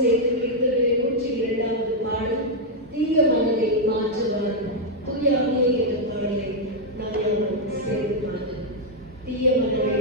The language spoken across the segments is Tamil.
சேர்த்து கீர்த்தனை 102வது பாடல் தீய மனதை மாற்றுவார் தூயாமே என்ற பாடலை நாம் சேர்த்து பாடல். தீய மனதை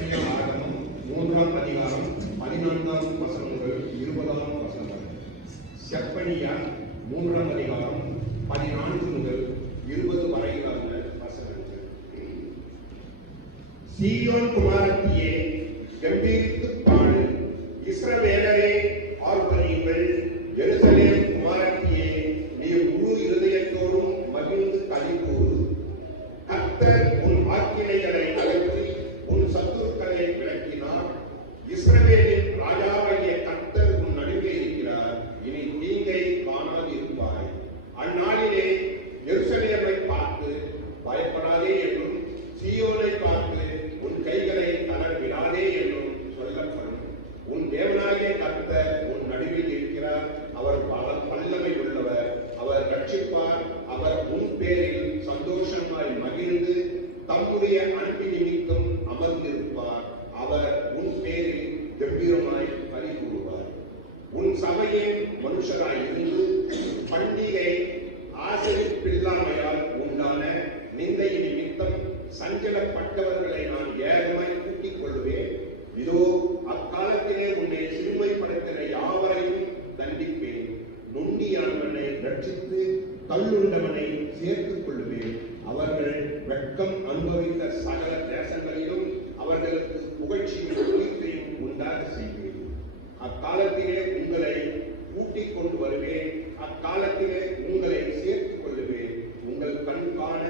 செப்பனியா ஆகமம் 3ஆம் அதிகாரம் 14ஆம் வசனம் முதல் 20ஆம் வசனம் வரை. செப்பனியா 3ஆம் அதிகாரம் 14 முதல் 20 வரையிலான வசனங்கள். சீயோன் குமாரத்தியே கம்பீரித்து பாடு, இஸ்ரவேலரே ஆர்ப்பரியுங்கள், எருசலேம் குமாரத்தியே நீ முழு இருதயத்தோடும் மகிழ்ந்து களிகூறு. கர்த்தர் உன் ஆக்கினைகளை அகற்றி உன் சத்துருக்களை விளக்கினார். இஸ்ரவேலின் ராஜாவாகிய கர்த்தர் உன் நடுவே இருக்கிறார். இனி தீங்கை காணாதிருப்பாய். அந்நாளிலே எருசலேமை பார்த்து பயப்படாதே என்றும், சீயோனை பார்த்து உன் கைகளை தளர விடாதே என்றும் சொல்லப்படும். உன் தேவனாகிய கர்த்தர் உன் நடுவில் இருக்கிறார். அவர் வல்லமை உள்ளவர். அவர் ரட்சிப்பார். அவர் உன் பேரில் சந்தோஷமாய் மகிழ்ந்து தம்முடைய அன்பின் நிமித்தம் அமர்ந்திருப்பார். அவர் உன் பேரில் கம்பீரமாய் பலி கூறுவார். உன் சபையின் மனுஷராய் இருந்து பண்டிகை ஆசரிப்பில்லாமையால் உண்டான நிந்தை நிமித்தம் சஞ்சலப்பட்டவர்களை நான் ஏகமாய் கூட்டிக் கொள்வேன். இதோ அக்காலத்திலே உன்னை சிறுமைப்படுத்தின யாவரையும் தண்டிப்பேன். நுண்ணியானவனை ரட்சித்து தள்ளுண்டவனை சேர்த்துக் கொள்வேன். அவர்கள் வெட்கம் அனுபவித்த சகல தேசங்களிலும் அவர்களுக்கு புகழ்ச்சியும் குறிப்பையும் உண்டாக செய்வேன். அக்காலத்திலே உங்களை கூட்டிக் கொண்டு வருவேன். அக்காலத்திலே உங்களை சேர்த்துக் கொள்ளுவேன். உங்கள் கண் காண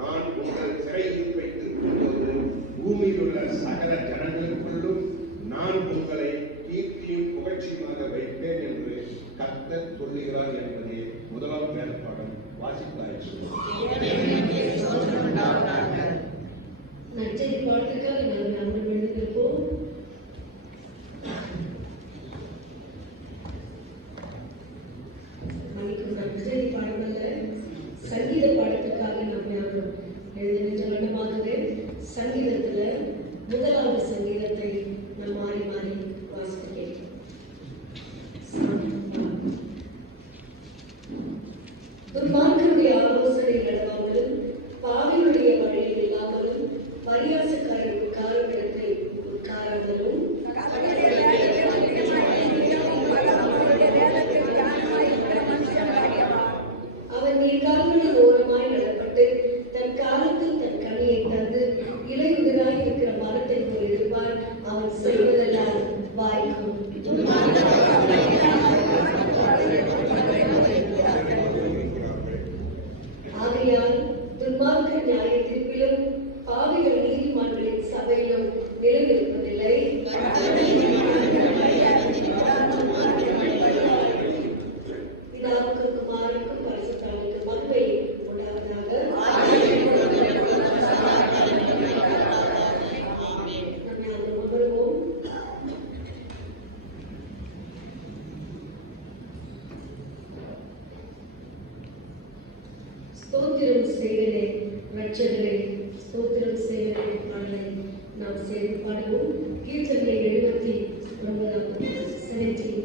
நான் உங்கள் சிறையில் வைத்திருக்கும் போது பூமியில் உள்ள சகல ஜனங்களுக்குள்ளும் நான் உங்களை கீர்த்தியும் புகழ்ச்சியுமாக வைப்பேன் என்று கர்த்தர் சொல்லுகிறார் என்பதே முதலாம் வேலைப்பாடம். வாசித்தாயிற்று. நற்செய்தி பாடத்துக்காக நாங்கள் அமர்ந்து எழுந்திருப்போம். மன்னிக்கும், நற்செய்தி பாடம் அல்ல, சங்கீத பாடத்துக்காக நாம் யாரும் எழுதின வண்ணமாகவே சங்கீதத்துல முதலாவது சங்கீதத்தை நாம் மாறி மாறி வாசிக்க கேட்கிறோம். துன்மார்க்கருடைய ஆலோசனை நடவாமலும் பாவிகளுடைய வழியில் இல்லாமலும் பரியாசக்காரன் உட்காரத்தில் உட்காராமலும் அவன் நீர்கால்களில் ஓரமாய் நடப்பட்டு தன் காலத்தில் தன் கனியை தந்து இலையுதிராய் இருக்கிற மரத்தை போல் இருப்பார். அவன் செய்வதெல்லாம் வாய்க்கும். ஆகையால் துன்மார்க்க நியாய தீர்ப்பிலும் பாவிகள் நீதிமான்களின் சபையிலும் நிலைநிற்பதில்லை. பிதாவுக்கும் குமாரனுக்கும் பரிசுத்தாவிக்கும் மகிமை உண்டாவதாக. வருவோம். ஸ்தோத்திரம் செய்கிறே ரட்சகரே, ஸ்தோத்திரம் செய்கிறே பாடலை நாம் சேர்ந்து பாடுவோம். கீர்த்தனை 79 79.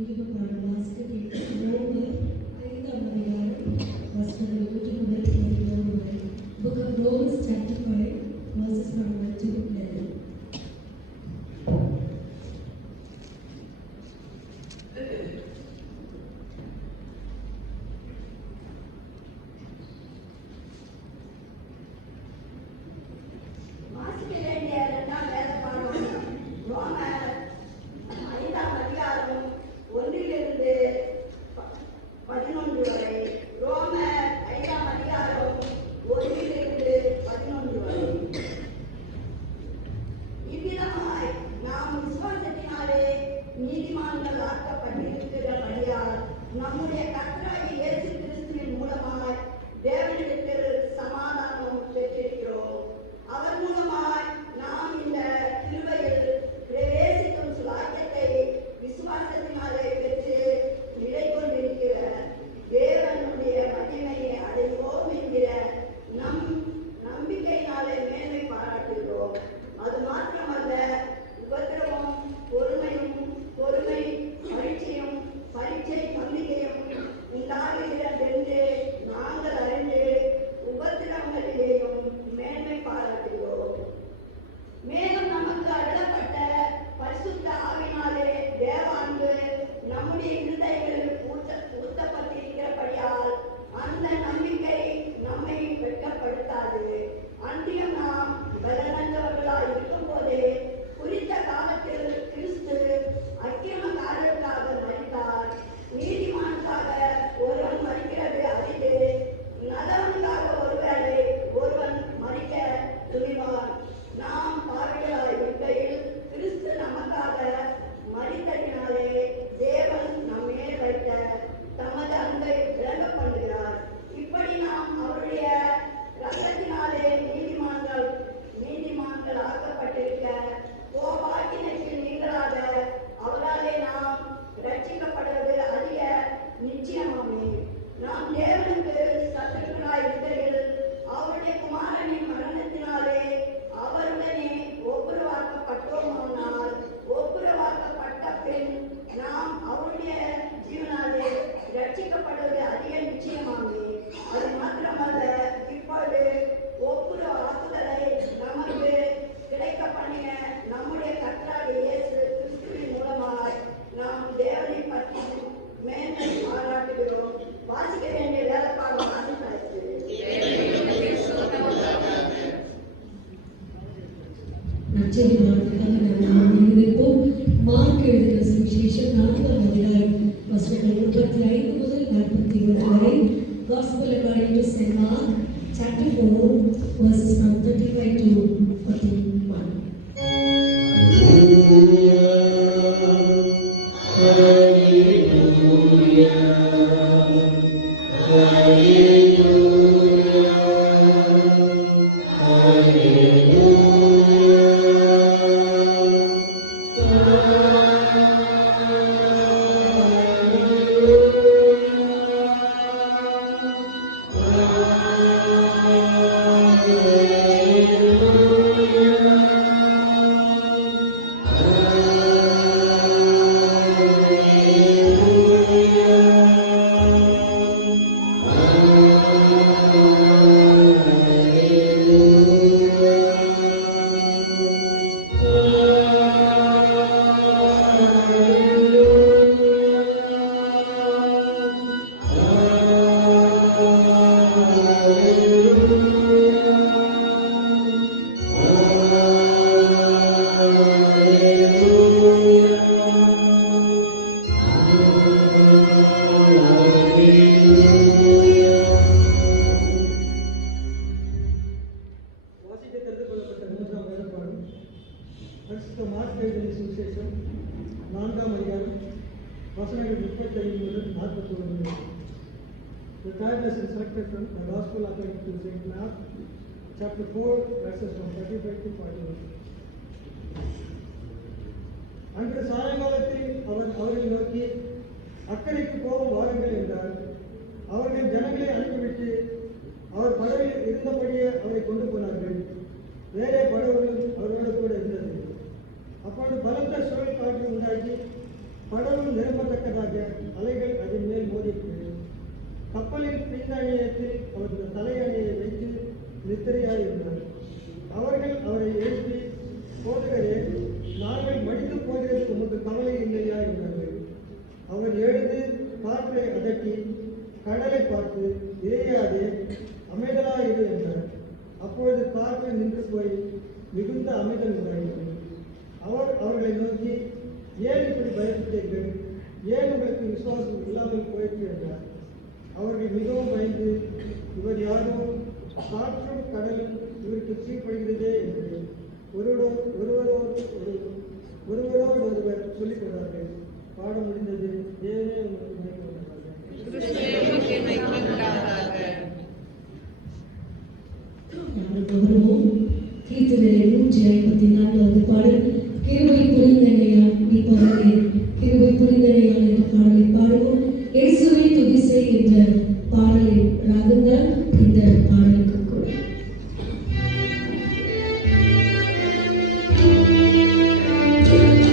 இருபது வாசிக்க ரோமர் 5ஆம் அதிகாரம் வசனங்கள் 1 முதல் 11 வரை. Book of Romans chapter 5 verses number 1 to 11. நம்முடைய கர்த்தராகிய இயேசு கிறிஸ்துவின் மூலமாய் தேவனிடத்தில் சமாதானம் பெற்றிருக்கிறோம். அவர் மூலமாய் நாம் இந்த கிருபையில் பிரவேசிக்கும் சுலாக்கியத்தை விசுவாசத்தினாலே பெற்று நிலை கொண்டிருக்கிற தேவனுடைய மகிமையை அடைவோம் என்கிற நம்பிக்கையினாலே மேன்மை பாராட்டுகிறோம். அது மாத்திரமல்ல, உபத்திரவம் பொறுமை பரீட்சை நம்பிக்கையும் உண்டாகிறதென்று நாங்கள் அறிந்து உபத்திரவங்களிலேயும் மேன்மை பாராட்டுகிறோம். மேலும் நமக்கு அருளப்பட்ட பரிசுத்த ஆவியினாலே தேவ அன்பு நம்முடைய இருதயங்களில் ஊற்றப்பட்டிருக்கிறபடியால் அந்த நம்பிக்கை நம்மை வெட்கப்படுத்தாது. அன்றியும் நாம் பலனற்றவர்களாய் இருக்கும் போதே குறித்த காலத்தில் கிறிஸ்து அக்கிரமக்காரருக்காக மரித்தார். நீதிமானுக்காக ஒருவன் மரிக்கிறது அரிது, நல்லவனுக்காக ஒருவன் மரிக்க துணிவான். நாம் பாவிகளாய் இருக்கையில் கிறிஸ்து நமக்காக மரித்ததினாலே தேவன் நம்மேல் வைத்த தமது அன்பை விளங்க பண்ணுகிறார். இப்படி நாம் அவருடைய இரத்தத்தினாலே நீதிமான்கள் ஆக்கப்பட்டிருக்க கோபாக்கினைக்கு நீங்களாக அவராலே நாம் ரட்சிக்கப்படுவது அதிக நிச்சயமாமே. நாம் தேவனுக்கு சத்துருக்களாய் இருக்கையில் அவருடைய குமாரனின் மரணத்தினாலே அவருடனே ஒப்புரவாக்கப்பட்டோமானால் ஒப்புரவாக்கப்பட்ட பின் நாம் அவருடைய ஜீவனாலே ரட்சிக்கப்படுவது அதிக நிச்சயமாமே. அது மாத்திரமல்ல, இப்பொழுது ஒப்புரவாக்குதலை நமக்கு கிடைக்க பண்ணிய நம்முடைய கர்த்தராகிய இயேசு கிறிஸ்துவின் மூலமாய் நாம் தேவனை பற்றி மேன்மை பாராட்டுகிறோம். வாசிக்க வேண்டிய வேலைப்பாடு வாசித்தாச்சு. மார்க் எழுதின சுவிசேஷம் 4ஆம் அதிகாரம் வசனங்கள் 35 முதல் 41 வரை. Gospel according to St. Mark chapter 4 verses from 35 to 41. சுவிசேஷம் 4ஆம் அதிகாரம் வசனங்கள் 35 முதல் 41. The time is selected from the Gospel according to St. Mark, chapter 4, verses from 35 to 41. அன்று சாயங்காலத்தில் அவர் அவரை நோக்கி, அக்கறைக்கு போகும் வாருங்கள் என்றார். அவர்கள் ஜனங்களை அனுப்பிவிட்டு அவர் படவில் இருந்தபடியே அவரை கொண்டு போனார்கள். வேறே படவுகளும் அவரோடு கூட இருந்தது. அப்பொழுது பலத்த சுழல் காற்று உண்டாகி படகு நிரம்பத்தக்கதாக அலைகள் அதன் மேல் மோதிற்று. கப்பலின் பின்னணியத்தில் அவரது தலையணையை வைத்து நித்திரையாயிருந்தார். அவர்கள் அவரை எழுப்பி, போதகரே, நாங்கள் மடிந்து போகிறது உமக்கு கவலை இல்லையா என்றார்கள். அவர் எழுந்து காற்றை அதட்டி கடலை பார்த்து, இறையாதே, அமைதலாயிரு என்றார். அப்பொழுது காற்று நின்று போய் மிகுந்த அமைதல் உண்டாயிற்று. அவர் அவர்களை நோக்கி, ஏன் இப்படி பயப்பட்டீர்கள்? ஏன் உங்களுக்கு விசுவாசம் இல்லாமல் போயிற்று என்றார். அவர்கள் மிகவும் பயந்து, இவர் யாரோ, காற்றும் கடலும் இவருக்கு கீழ்ப்படுகிறதே என்று ஒருவரோடு ஒருவர் சொல்லிக் கொண்டார்கள். பாடம் முடிந்தது. தேவனே உங்களுக்கு மகிமை. வருவோம். கீர்த்தனை 154வது பாடல், கிருபை புரிந்தனையால் நீ பாடுவே, கிருபை புரிந்தனையால் என்ற பாடலை பாடுவோம். இயேசுவை துதி செய் என்ற பாடலின் ராகங்கள் இந்த பாடலுக்கு கூட. கிருபை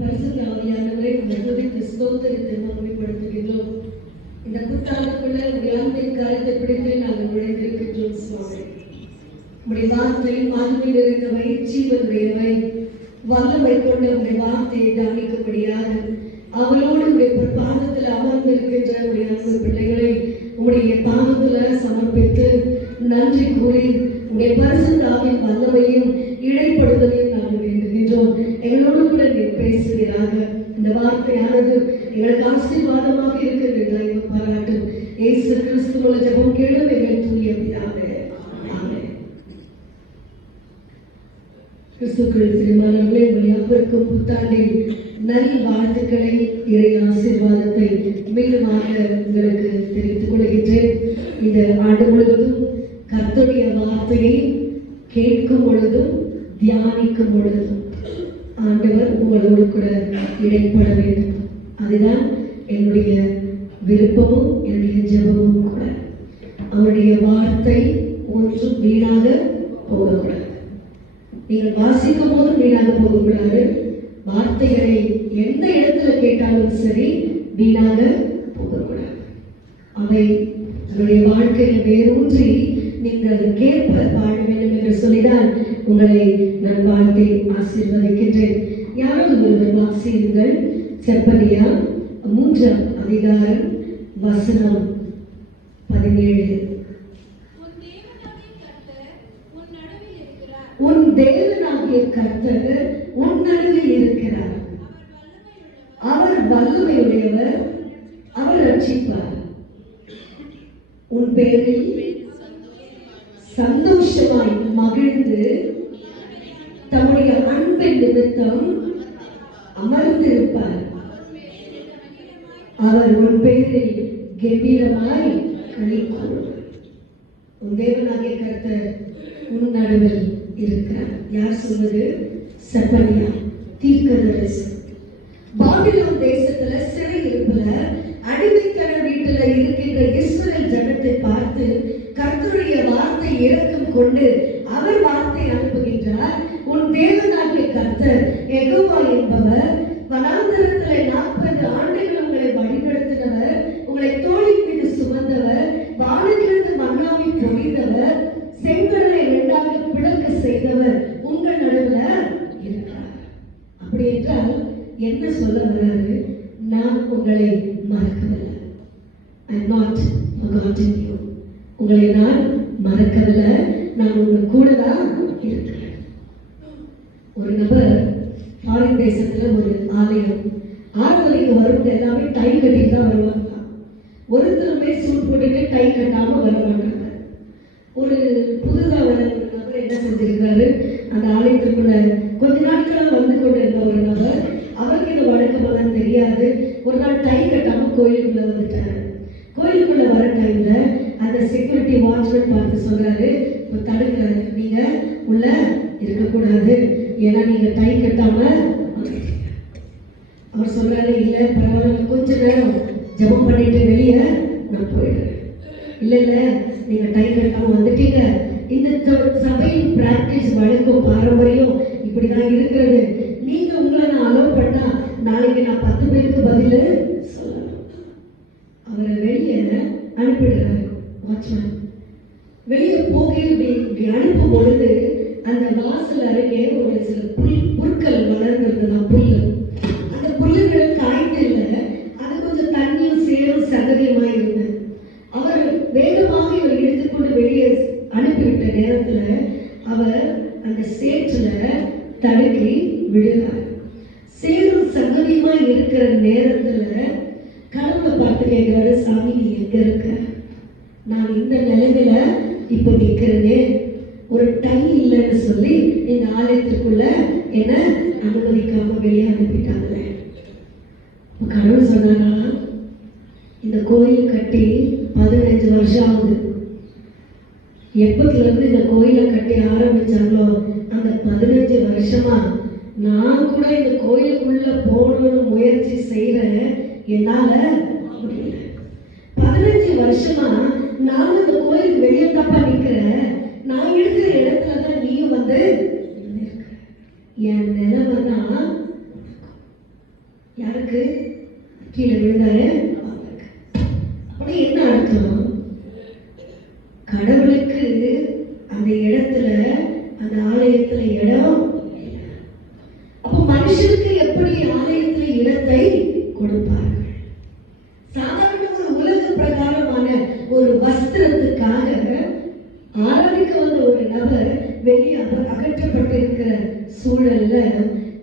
பரிசுத்த ஆவியானவரை உங்கள் துதித்து ஸ்தோத்திரத்தை மகிமைப்படுத்துகின்றோம். இந்த புத்தாண்டுக்குள்ள உங்கள் அன்பின் கரத்தை பிடித்து நாங்கள் நுழைந்திருக்கின்றோம் சுவாமி. உடைய வார்த்தை மகிமை நிறைந்தவை, ஜீவனுடையவை, வல்லமை கொண்ட உடைய வார்த்தையை தியானிக்கும்படியாக அவளோடு உடைய பாதத்தில் அமர்ந்திருக்கின்ற உடைய அன்பு பிள்ளைகளை உடைய பாதத்தில் சமர்ப்பித்து நன்றி கூறி உடைய பரிசுத்த ஆவியின் வல்லமையும் இடைப்படுவதையும் நாங்கள் வேண்டுகின்றோம். எங்களோடு கூட நீர் பேசுகிறாங்க. இந்த வார்த்தையானது எங்களுக்கு ஆசீர்வாதமாக இருக்கிறது. பாராட்டும் இயேசு கிறிஸ்துவ ஜெபம் கேளும் எங்கள் தூய பிதாவே. ஆமென். கிறிஸ்துக்கள் திருமணங்களே உங்கள் யாவருக்கும் புத்தாண்டின் நல் வாழ்த்துக்களை, இறை ஆசீர்வாதத்தை மீண்டுமாக உங்களுக்கு தெரிவித்துக் கொள்கின்றேன். இந்த ஆண்டு முழுவதும் கர்த்தருடைய வார்த்தையை கேட்கும் பொழுதும் தியானிக்கும் பொழுதும் ஆண்டவர் உங்களோடு கூட இடைப்பட வேண்டும். அதுதான் என்னுடைய விருப்பமும் என்னுடைய ஜெபமும் கூட. அவருடைய வார்த்தை ஒன்றும் வீணாக போகக்கூடாது. நீங்கள் வாசிக்கும் போதும் வீணாக போகக்கூடாது. வார்த்தைகளை எந்த இடத்துல கேட்டாலும் சரி வீணாக போகக்கூடாது. அவை உங்களுடைய வாழ்க்கையில் வேரூன்றி நீங்கள் அதற்கேற்ப வாழ வேண்டும் என்று சொல்லிதான் உங்களை நான் வாழ்க்கை ஆசீர்வதிக்கின்றேன். யாராவது ஒருவர் வாசியுங்கள். செப்பனியா 3ஆம் அதிகாரம் வசனம் 17. உன் தேவனாகிய கர்த்தர் உன் நடுவில் இருக்கிறார். அவர் வல்லமையுடையவர், அவர் ரட்சிப்பார். உன் பேரில் சந்தோஷமாய் மகிழ்ந்து தம்முடைய அன்பின் நிமித்தம் அமர்ந்திருப்பார். அவர் உன் பேரில் கம்பீரமாய் களிக்கூறுவார். உன் தேவனாகிய கர்த்தர் உன் நடுவில் இருக்கிறார். யார் சொல்வது? செப்பனியா தீர்க்கதரிசி. பாபிலோன் தேசத்துல சிறை இருப்புல அடிமைத்தன வீட்டுல இருக்கின்ற இஸ்ரவேல் ஜனத்தை பார்த்து கர்த்தருடைய வார்த்தை இரக்கம் கொண்டு அவர் வார்த்தை அனுப்புகின்றார். உன் தேவனாகிய கர்த்தர் யெகோவா என்பவர் வனாந்தரத்திலே 40 ஆண்டுகள் உங்களை வழிநடத்தினவர், உங்களை தோளின் மீது சுமந்தவர், வானத்திலிருந்து மன்னாவை பொழிந்தவர், செங்கடலை 2ஆக பிளக்க செய்தவர் உங்கள் நடுவில் இருக்கிறார். அப்படி என்றால் என்ன சொல்ல வராரு? நான் உங்களை மறக்கவில்லை. I am not forgotten you. உங்களை நான் மறக்கவில்லை. நான் உங்கள் கூட தான் இருக்கிறேன். ஒரு நபர் ஃபாரின் தேசத்துல ஒரு ஆலயம் 6 மணிக்கு வரும்போது எல்லாமே டை கட்டிட்டு தான் வருவாங்க. ஒருத்தருமே சூட் போட்டுட்டு டை கட்டாம வர மாட்டாங்க. ஒரு புதுதாக வர ஒரு நபர் என்ன செஞ்சிருக்காரு, அந்த ஆலயத்துக்குள்ள கொஞ்ச நாட்களாக வந்து கொண்டு இருந்த ஒரு நபர், அவருக்கு இந்த வழக்கமெல்லாம் தெரியாது. ஒரு நாள் டை கட்டாம கோயிலுக்குள்ள வந்துட்டாரு. கோயிலுக்குள்ள வர டைம்ல அந்த செக்யூரிட்டி வாட்ச்மேன் பார்த்து சொல்றாரு, இப்போ தடுக்கிறாரு, நீங்க உள்ள இருக்கக்கூடாது, ஏன்னா நீங்க டை கட்டாம. அவர் சொல்றாரு, இல்ல பரவாயில்ல, கொஞ்ச நேரம் ஜெபம் பண்ணிட்டு வெளியே நான் போயிடுறேன். இல்ல இல்ல, நீங்க டை கட்டாம வந்துட்டீங்க, இந்த சபையின் பிராக்டிஸ் வழக்கம் பாரம்பரியம் இப்படிதான் இருக்கிறது, நீங்க உங்களை நான் அலோவ் பண்ணா நாளைக்கு நான் 10 பேருக்கு பதில் சொல்லணும். அவரை வெளியே அனுப்பிடுறாரு வாட்ச்மேன். வெளியே இப்படி அனுப்பும் பொழுது அந்த வாசல் அருகே ஒரு சில புற்கள் வளர்ந்துருந்தது. புல்லு, அந்த புல்லுகள் காய்ந்து இல்லை, அது கொஞ்சம் தண்ணியும் சேரும் சகதியுமாய் இருந்தது. அவர் வேகமாக இவர் எடுத்துக்கொண்டு வெளியே அனுப்பிவிட்ட நேரத்துல அவர் அந்த சேற்றுல தடுக்கி விழுகிறார். சேரும் சகதியுமா இருக்கிற நேரத்துல கடவுளை பார்த்து கேட்கிறாரு, சாமி நீ எங்க இருக்க? நான் இந்த நிலைமையில இப்ப நிற்கிறேனே, ஒரு டை இல்லைன்னு சொல்லி இந்த ஆலயத்திற்குள்ள என்ன அனுமதிக்காம வெளியே அனுப்பிட்டாங்களே. கடவுள் சொன்னாரா, இந்த கோயில் கட்டி 15 வருஷம் ஆகுது. எப்பத்துல இருந்து இந்த கோயிலை கட்டி ஆரம்பிச்சாங்களோ அந்த 15 வருஷமா நான் கூட இந்த கோயிலுக்குள்ள போகணும்னு முயற்சி செய்யறேன், என்னால முடியல. 15 வருஷமா நான் இந்த கோயிலுக்கு வெளியே தப்பா நிக்கிறேன், நான் இருக்கிற இடத்துல தான் நீயும் வந்து இருக்க. என் நிலைமை தான் ஆபத்துக்கு கீழே விழுந்தாரு. அப்படி என்ன அர்த்தம்? கடவுளுக்கு அந்த இடத்துல, அந்த ஆலயத்துல இடம் இல்லை. அப்ப மனுஷனுக்கு எப்படி ஆலயத்துல இடத்தை கொடுப்பார்கள்? சாதாரண ஒரு உலக பிரகாரமான ஒரு வஸ்திரத்துக்காக ஆராதிக்க வந்த ஒரு நபர் வெளியே அகற்றப்பட்டிருக்கிற சூழல்ல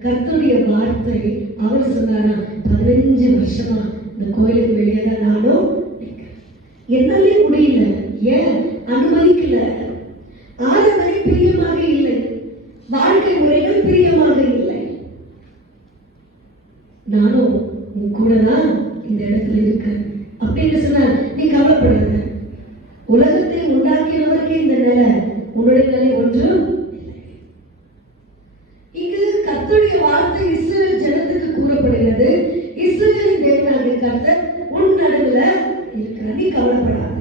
கர்த்தருடைய வார்த்தை அவர் சொன்னாரா, 15 வருஷமா இந்த கோயிலுக்கு வெளியே தான் நானும் என்னாலே முடியல. ஏன் அனுமதிக்கல? ஆராதனை பிரியமாக இல்லை, வாழ்க்கை முறைகள் பிரியமாக இல்லை. நானும் உன் கூட தான் இந்த இடத்துல இருக்கேன் அப்படின்னு சொன்னா, நீ கவலைப்படாத. உலகத்தை உண்டாக்கினவருக்கே இந்த நிலை, உன்னுடைய நிலை ஒன்றும் இல்லை. இங்கு கர்த்தருடைய வார்த்தை இஸ்ரவேல் ஜனத்துக்கு கூறப்படுகிறது. இஸ்ரவேலின் தேவனாகிய கர்த்தர் உன் நடுவுல இருக்கிறார், நீ கவலைப்படாத.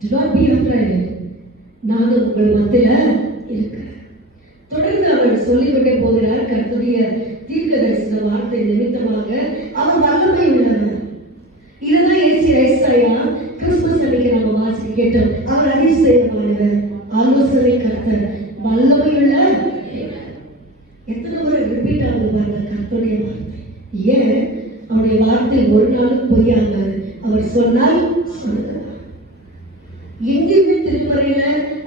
Do not be afraid. நான் உங்கள் மத்தியில இருக்கிறேன். தொடர்ந்து அவர் சொல்லிவிட்டே போகிறார். கர்த்தருடைய தீர்க்கதரிசன வார்த்தை நிமித்தமாக அவர் வல்லமை உள்ளவர். இதுதான் ஏசாயா கிறிஸ்துமஸ் அன்னைக்கு நம்ம வாசி கேட்டோம். அவர் அதிசயமானவர், ஆலோசனை கர்த்தர், வல்லமையுள்ள. எத்தனை முறை ரிப்பீட் ஆகுது பாருங்க கர்த்தருடைய வார்த்தை. ஏன்? அவருடைய வார்த்தை ஒரு நாளும் பொய்யாகாது. அவர் சொன்னால் சொன்னார். எங்கேயுமே திருமறையில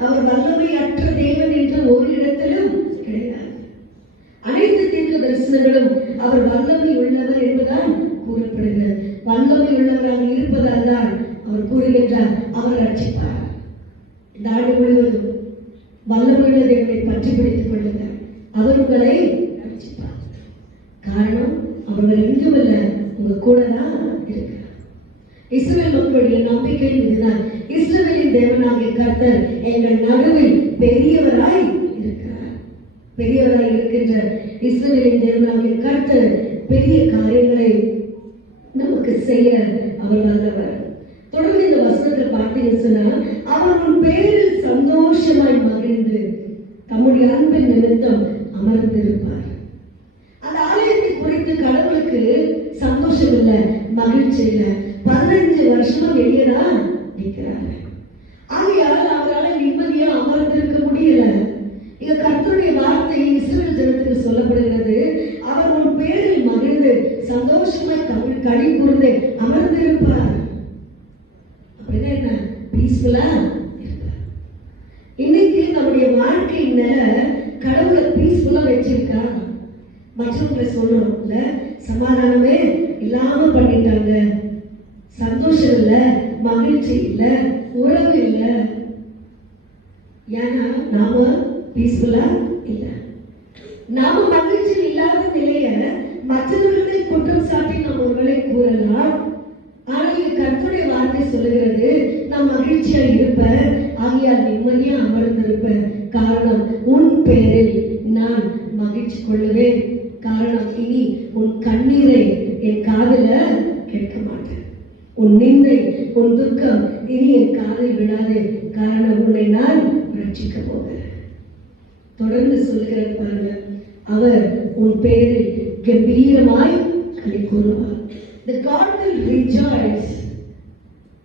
அவர் வல்லமை அற்ற தேவன் என்று ஒரு இடத்திலும் கிடையாது. அனைத்து தீர்க்க தரிசனங்களும் அவர் வல்லமை உள்ளவர் என்பதுதான் கூறப்படுகிறது. வல்லமை உள்ளவராக இருப்பதால் தான் அவர் கூறுகின்றார், அவர் ரட்சிப்பார். இந்த ஆண்டு முழுவதும் வல்லமை உள்ள தேவனை பற்றி பிடித்துக் கொள்ளுங்கள், அவர் உங்களை ரட்சிப்பார். காரணம், அவர்கள் எங்குமில்ல, உங்க கூட தான் இருக்கிறார். இஸ்ரவேல் மக்களுடைய நம்பிக்கை இதுதான். இஸ்ரவேலின் தேவனாகிய கர்த்தர் எங்கள் நடுவில் பெரியவராய் இருக்கிறார். பெரியவராய் இருக்கின்ற இஸ்ரவேலின் தேவனாகிய கர்த்தர் பெரிய காரியங்களை நமக்கு செய்ய அவர் வல்லவர். தொடர்ந்து இந்த வசனத்தை பார்த்தீங்கன்னு சொன்னா, அவர் உன் பேரில் சந்தோஷமாய் மகிழ்ந்து தம்முடைய அன்பின் நிமித்தம் அமர்ந்திருப்பார். அந்த ஆலயத்தை குறித்து கடவுளுக்கு சந்தோஷம் இல்லை, மகிழ்ச்சி இல்லை. 15 வருஷமா வெளியேதான் நிற்கிறாங்க. ஆகையால் அவரால் நிம்மதியா அமர்ந்திருக்க முடியல. இங்க கர்த்தருடைய வார்த்தை இஸ்ரவேல் ஜனத்துக்கு சொல்லப்படுகிறது. அவர் உன் பேரில் மகிழ்ந்து சந்தோஷமாய் களி கூர்ந்து அமர்ந்திருப்பார். அப்படின்னா என்ன? பீஸ்ஃபுல்லா இருப்பார். இன்னைக்கு நம்முடைய வாழ்க்கை நிலை கடவுளை பீஸ்ஃபுல்லா வச்சிருக்கா? மற்றவங்களை சொல்றோம் இல்ல, சமாதானமே இல்லாம பண்ணிட்டாங்க, சந்தோஷம் இல்ல, மகிழ்ச்சி இல்ல, உறவு இல்ல. ஏன்னா நாம பீஸ்ஃபுல்லா இல்ல. நாம மகிழ்ச்சி இல்லாத நிலைய மற்றவர்களை குற்றம் சாட்டி நாம் ஒருவேளை கூறலாம். ஆனால் கர்த்தருடைய வார்த்தை சொல்லுகிறது, நான் மகிழ்ச்சியா இருப்பேன், ஆகையால் நிம்மதியா அமர்ந்திருப்பேன். காரணம், உன் பேரில் நான் மகிழ்ச்சி கொள்ளுவேன். காரணம், இனி உன் கண்ணீரை என் காதுல கேட்க மாட்டேன். உன் நிந்தை, உன் துக்கம் இனி என் காதில் விடாது. காரணம், உன்னை நான் ரட்சிக்க போகிறேன். தொடர்ந்து சொல்லுகிறது பாருங்க, அவர் உன் பேரில் கம்பீரமாய் களி கூறுவார். The God will rejoice.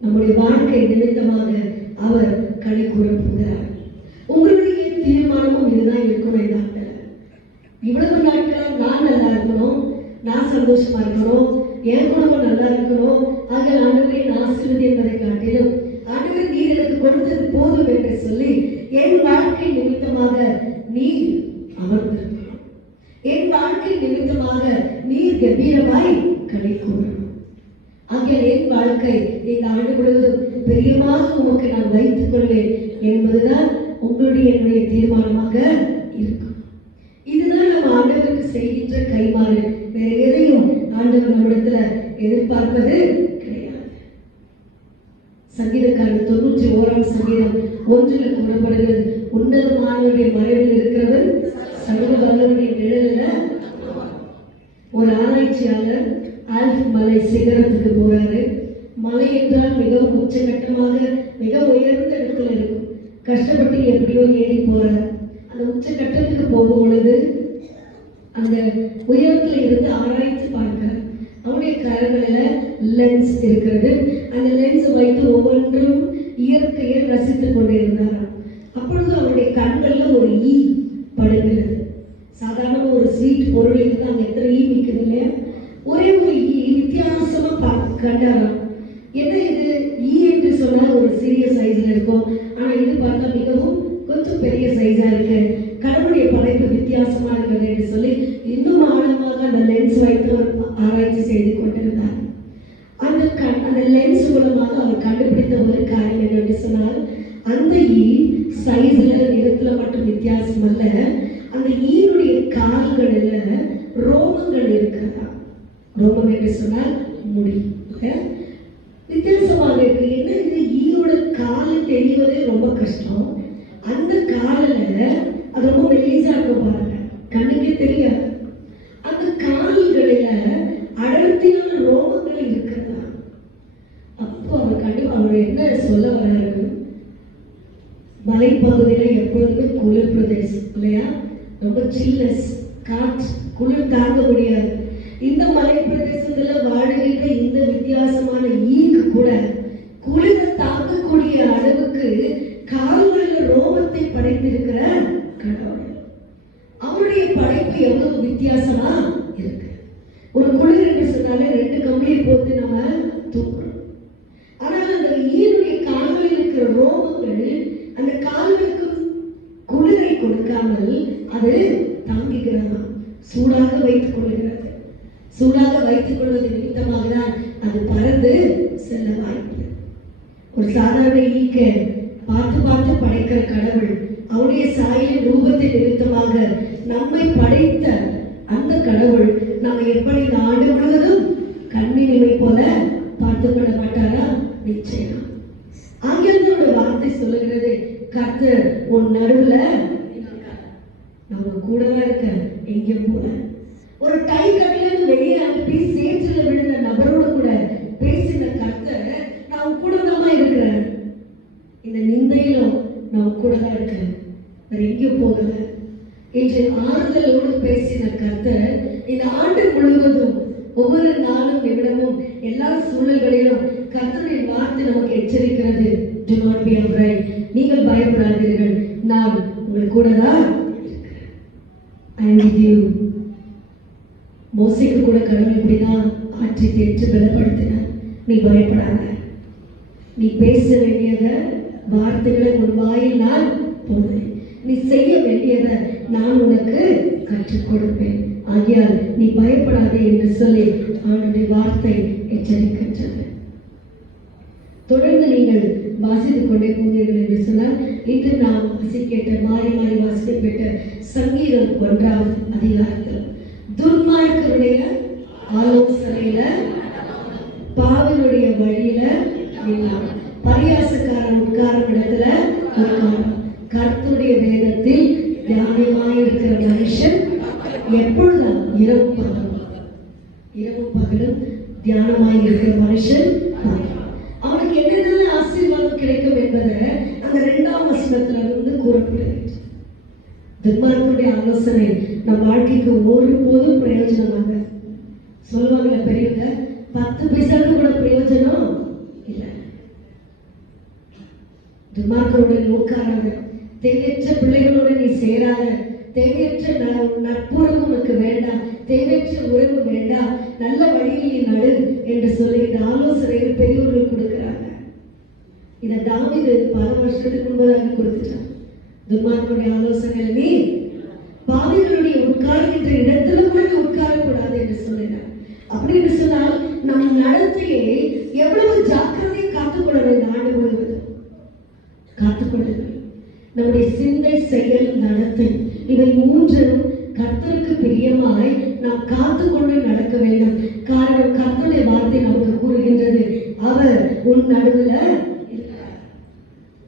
நம்முடைய வாழ்க்கை நிமித்தமாக அவர் களி கூற போகிறார். உங்களுடைய தீர்மானமும் இதுதான் இருக்கணும். இந்த நாட்கள், இவ்வளவு நாட்கள் நான் நல்லா இருக்கணும், நான் சந்தோஷமா இருக்கணும், என் குடும்பம் நல்லா இருக்கணும், ஆக ஆண்டவரே நான் ஆசீர்வதி என்பதை காட்டிலும் ஆண்டவரே நீர் எனக்கு கொடுத்தது போதும் என்று சொல்லி என் வாழ்க்கை நிமித்தமாக நீர் அமர்ந்திருக்கணும். என் வாழ்க்கை நிமித்தமாக நீர் கம்பீரமாய் களி கூறணும். ஆகிய என் வாழ்க்கை இந்த ஆண்டு முழுவதும் பெரியமாக உமக்கு நான் வைத்துக் கொள்வேன் என்பதுதான் உங்களுடைய என்னுடைய தீர்மானமாக இருக்கும். இதுதான் நம்ம ஆண்டவருக்கு செய்கின்ற கைமாறு. வேற எதையும் ஆண்டவர் நம்மிடத்துல எதிர்பார்ப்பது கிடையாது. சங்கீதக்காரன் 91 சங்கீதம் 1 கூறப்படுகிறது, உன்னதமானவருடைய மறைவில் இருக்கிறவர் சர்வ வல்லவருடைய நிழலில். ஒரு ஆராய்ச்சியாளர் ஆல்ப் மலை சிகரத்துக்கு போறாரு. மலை என்றால் மிகவும் உச்சகட்டமாக மிக உயர்ந்த இடத்துல இருக்கும். கஷ்டப்பட்டு எப்படியோ ஏறி போறார். அந்த உச்சகட்டத்துக்கு போகும் பொழுது அந்த உயரத்தில் இருந்து ஆராய்ச்சி பார்க்கிறார். அவனுடைய கரங்களில் லென்ஸ் இருக்கிறது. அந்த லென்ஸ் வைத்து ஒவ்வொன்றும் இயற்கையை ரசித்துக் கொண்டிருந்தார். அப்பொழுது அவருடைய கண்களில் ஒரு ஈ படுகிறது. சாதாரண ஒரு ஸ்வீட் பொருளுக்கு தான் அங்கே எத்தனை ஈ நிற்குது இல்லையா? ஒரே ஒரு ஈ வித்தியாசமா கண்டாராம். என்ன இது? ஈ என்று சொன்னால் ஒரு சிறிய சைஸ்ல இருக்கும். ஆனா இது பார்த்தா மிகவும் கொஞ்சம் பெரிய சைஸா இருக்கு. கடவுளுடைய படைப்பு வித்தியாசமா இருக்கிறது என்று சொல்லி இன்னும் ஆழமாக அந்த லென்ஸ் வைத்து ஒரு ஆராய்ச்சி செய்து கொண்டிருந்தார். அந்த லென்ஸ் மூலமாக அவர் கண்டுபிடித்த ஒரு காரியம் என்னன்னு சொன்னால், அந்த ஈ சைஸ்ல நிறத்துல மட்டும் வித்தியாசம் அல்ல, அந்த ஈனுடைய கால்களில் ரோமங்கள் இருக்கிறதா. ரோமம் என்று சொன்னால் முடி. வித்தியாசமாக இருக்கு. என்ன இது? ஈயோட காலை தெரிவதே ரொம்ப கஷ்டம். அந்த காலில் அது ரொம்ப மெலிசா இருக்கும் பாருங்க, கண்ணுக்கே தெரியாது. அந்த கால்களில் அடர்த்தியான ரோமங்கள் இருக்கிறதா. அப்போ அவர் என்ன சொல்ல வர்றாரு? மலைப்பகுதியில எப்பொழுதுமே குளிர் பிரதேசம் இல்லையா, ரொம்ப சில்லஸ், காற்று, குளிர் தாங்க முடியாது. இந்த மலை பிரதேசத்துல வாழ்கின்ற இந்த வித்தியாசமான ஈக்கு கூட குளிரை தாங்கக்கூடிய அளவுக்கு கால்களில் ரோமத்தை படைத்திருக்கிற கடவுள். அவருடைய படைப்பு எவ்வளவு வித்தியாசமா இருக்கு. ஒரு குளிர் என்று சொன்னாலே 2 கம்பளி போட்டு நம்ம தூக்குறோம். ஆனால் அந்த ஈனுடைய கால்களில் இருக்கிற ரோமங்கள் அந்த கால்களுக்கு குளிரை கொடுக்காமல் அது தாங்குகிறதா, சூடாக வைத்துக் கொள்கிறது. சூடாக வைத்துக் கொள்வது நிமித்தமாக தான் அது பறந்து செல்ல வாய்ப்பு. ஒரு சாதாரண ஈக்க பார்த்து பார்த்து படைக்கிற கடவுள் அவருடைய சாயலின் ரூபத்தை நிமித்தமாக நம்மை படைத்த அந்த கடவுள் நம்ம எப்படி இந்த ஆண்டு முழுவதும் கண்ணினிமை போல பார்த்துக் கொள்ள மாட்டாரா? நிச்சயம். ஆங்கிலத்தோட வார்த்தை சொல்லுகிறது, கர்த்தர் உன் நடுவுல நம்ம கூட தான் இருக்க, எங்கேயும் போல. ஒரு டை கட்டிலிருந்து வெளியே அனுப்பி சேற்றில் விழுந்த நபரோடு கூட பேசின கர்த்தர் நான் கூட தான் இருக்கிறேன், இந்த நிந்தையிலும் நான் கூட தான் இருக்கிறேன், வேற எங்கேயும் போகல என்று ஆறுதலோடு பேசின கர்த்தர் இந்த ஆண்டு முழுவதும் ஒவ்வொரு நாளும் நிமிடமும் எல்லா சூழல்களிலும் கர்த்தருடைய வார்த்தை நமக்கு எச்சரிக்கிறது. Do not be afraid. நீங்கள் பயப்படாதீர்கள், நான் உங்கள் கூட தான் இருக்கிறேன். I am with you. மோசேக்கு கூட கடவுள் இப்படிதான் ஆற்றி தேற்றி பலப்படுத்தினார். நீ பயப்படாத, நீ பேச வேண்டியத வார்த்தைகளை உன் வாயில் நான் போடுவேன், நீ செய்ய வேண்டியதை நான் உனக்கு கற்றுக் கொடுப்பேன், ஆகியால் நீ பயப்படாதே என்று சொல்லி அவனுடைய வார்த்தை எச்சரிக்கின்றது. தொடர்ந்து நீங்கள் வாசித்துக் கொண்டே போவீர்கள் என்று சொன்னால், இன்று நாம் வாசிக்கின்ற மாறி மாறி வாசிக்கப்பட்ட சங்கீதம் 1ஆம் அதிகாரத்தில் துன்மார்க்கருடைய ஆலோசனையில பாவனுடைய வழியில நில்லாம், பரியாசக்காரன் உட்காரும் இடத்துல உட்காரும். கர்த்தருடைய வேதத்தில் தியானமாயிருக்கிற மனுஷன் எப்பொழுதும் இரவும் பகலும் தியானமாயிருக்கிற மனுஷன் அவனுக்கு என்னென்ன ஆசீர்வாதம் கிடைக்கும் என்பதை அந்த 2ஆம் வசனத்திலிருந்து கூறப்படுகிறது. துன்மார்க்கருடைய ஆலோசனை நம் வாழ்க்கைக்கு ஒருபோதும் பிரயோஜனமாக சொல்லுவாங்க பெரியவங்க, 10 பைசாக்கு கூட பிரயோஜனம் இல்லை. துன்மார்க்கருடன் நோக்காராத, தேவையற்ற பிள்ளைகளோட நீ சேராத, தேவையற்ற நட்புறவு உனக்கு வேண்டாம், தேவையற்ற உறவு வேண்டாம், நல்ல வழியில் நீ நடு என்று சொல்லி இந்த ஆலோசனைகள் பெரியவர்கள் கொடுக்கிறாங்க. இதை தாவீது பல வருஷத்துக்கு முன்பதாக கொடுத்துட்டான். துன்மார்க்கருடைய ஆலோசனை நீ பாவிகளுடைய உட்கார்கின்ற இடத்துல கூட உட்காரக்கூடாது என்று சொல்லினார். அப்படி என்று சொன்னால் நம் நடத்தையை எவ்வளவு ஜாக்கிரதை காத்துக்கொள்ள வேண்டும். ஆண்டு முழுவதும் காத்துக்கொள்ளுங்கள். நம்முடைய சிந்தை, செயல், நடத்தை இவை 3ம் கர்த்தருக்கு பிரியமாய் நாம் காத்துக்கொண்டு நடக்க வேண்டும். காரணம், கர்த்தருடைய வார்த்தை நமக்கு கூறுகின்றது, அவர் உன் நடுவில் இருக்கிறார்.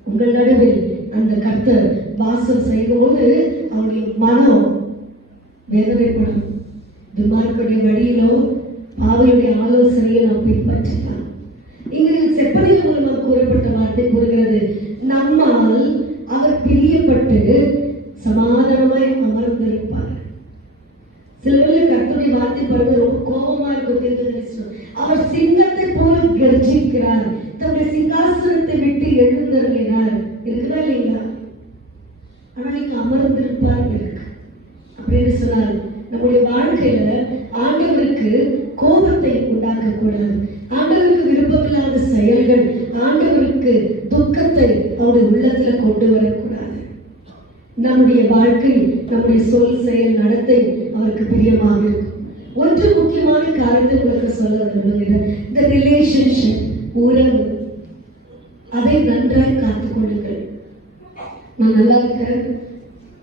உங்கள் நடுவில் அந்த கர்த்தர் வாசம் செய்யும்போது அவருடைய மனம் வேதனைப்படும். துன்மார்க்கருடைய வழியிலோ பாவியுடைய ஆலோசனையை நாம் பின்பற்றலாம். இங்கு செப்பனில் மூலமாக கூறப்பட்ட வார்த்தை கூறுகிறது, நம்மால் அவர் பிரியப்பட்டு சமாதானமாய் அமர்ந்திருப்பார். சில வேளை கர்த்தருடைய வார்த்தை பாருங்க ரொம்ப கோபமா இருக்கும். அவர் சிங்கத்தை போல கர்ஜிக்கிறார், தன்னுடைய சிங்காசனத்தை விட்டு எழுந்தருளினார். இருக்குதா இல்லைங்களா? ஆனா நீங்க அமர்ந்திருப்பார் இருக்கு அப்படின்னு சொன்னார். நம்முடைய வாழ்க்கையில ஆண்டவருக்கு கோபத்தை உண்டாக்க கூடாது. ஆண்டவருக்கு விருப்பமில்லாத செயல்கள், ஆண்டவருக்கு துக்கத்தை அவருடைய உள்ளத்துல கொண்டு வரக்கூடாது. நம்முடைய வாழ்க்கை, நம்முடைய சொல், செயல், நடத்தை அவருக்கு பிரியமாக இருக்கும். ஒன்று முக்கியமான காரியத்தை உங்களுக்கு சொல்ல விரும்புகிறேன். இந்த ரிலேஷன்ஷிப், உறவு, அதை நன்றாய் காத்துக்கொள்ளுங்கள். நான் நல்லா இருக்கிறேன்,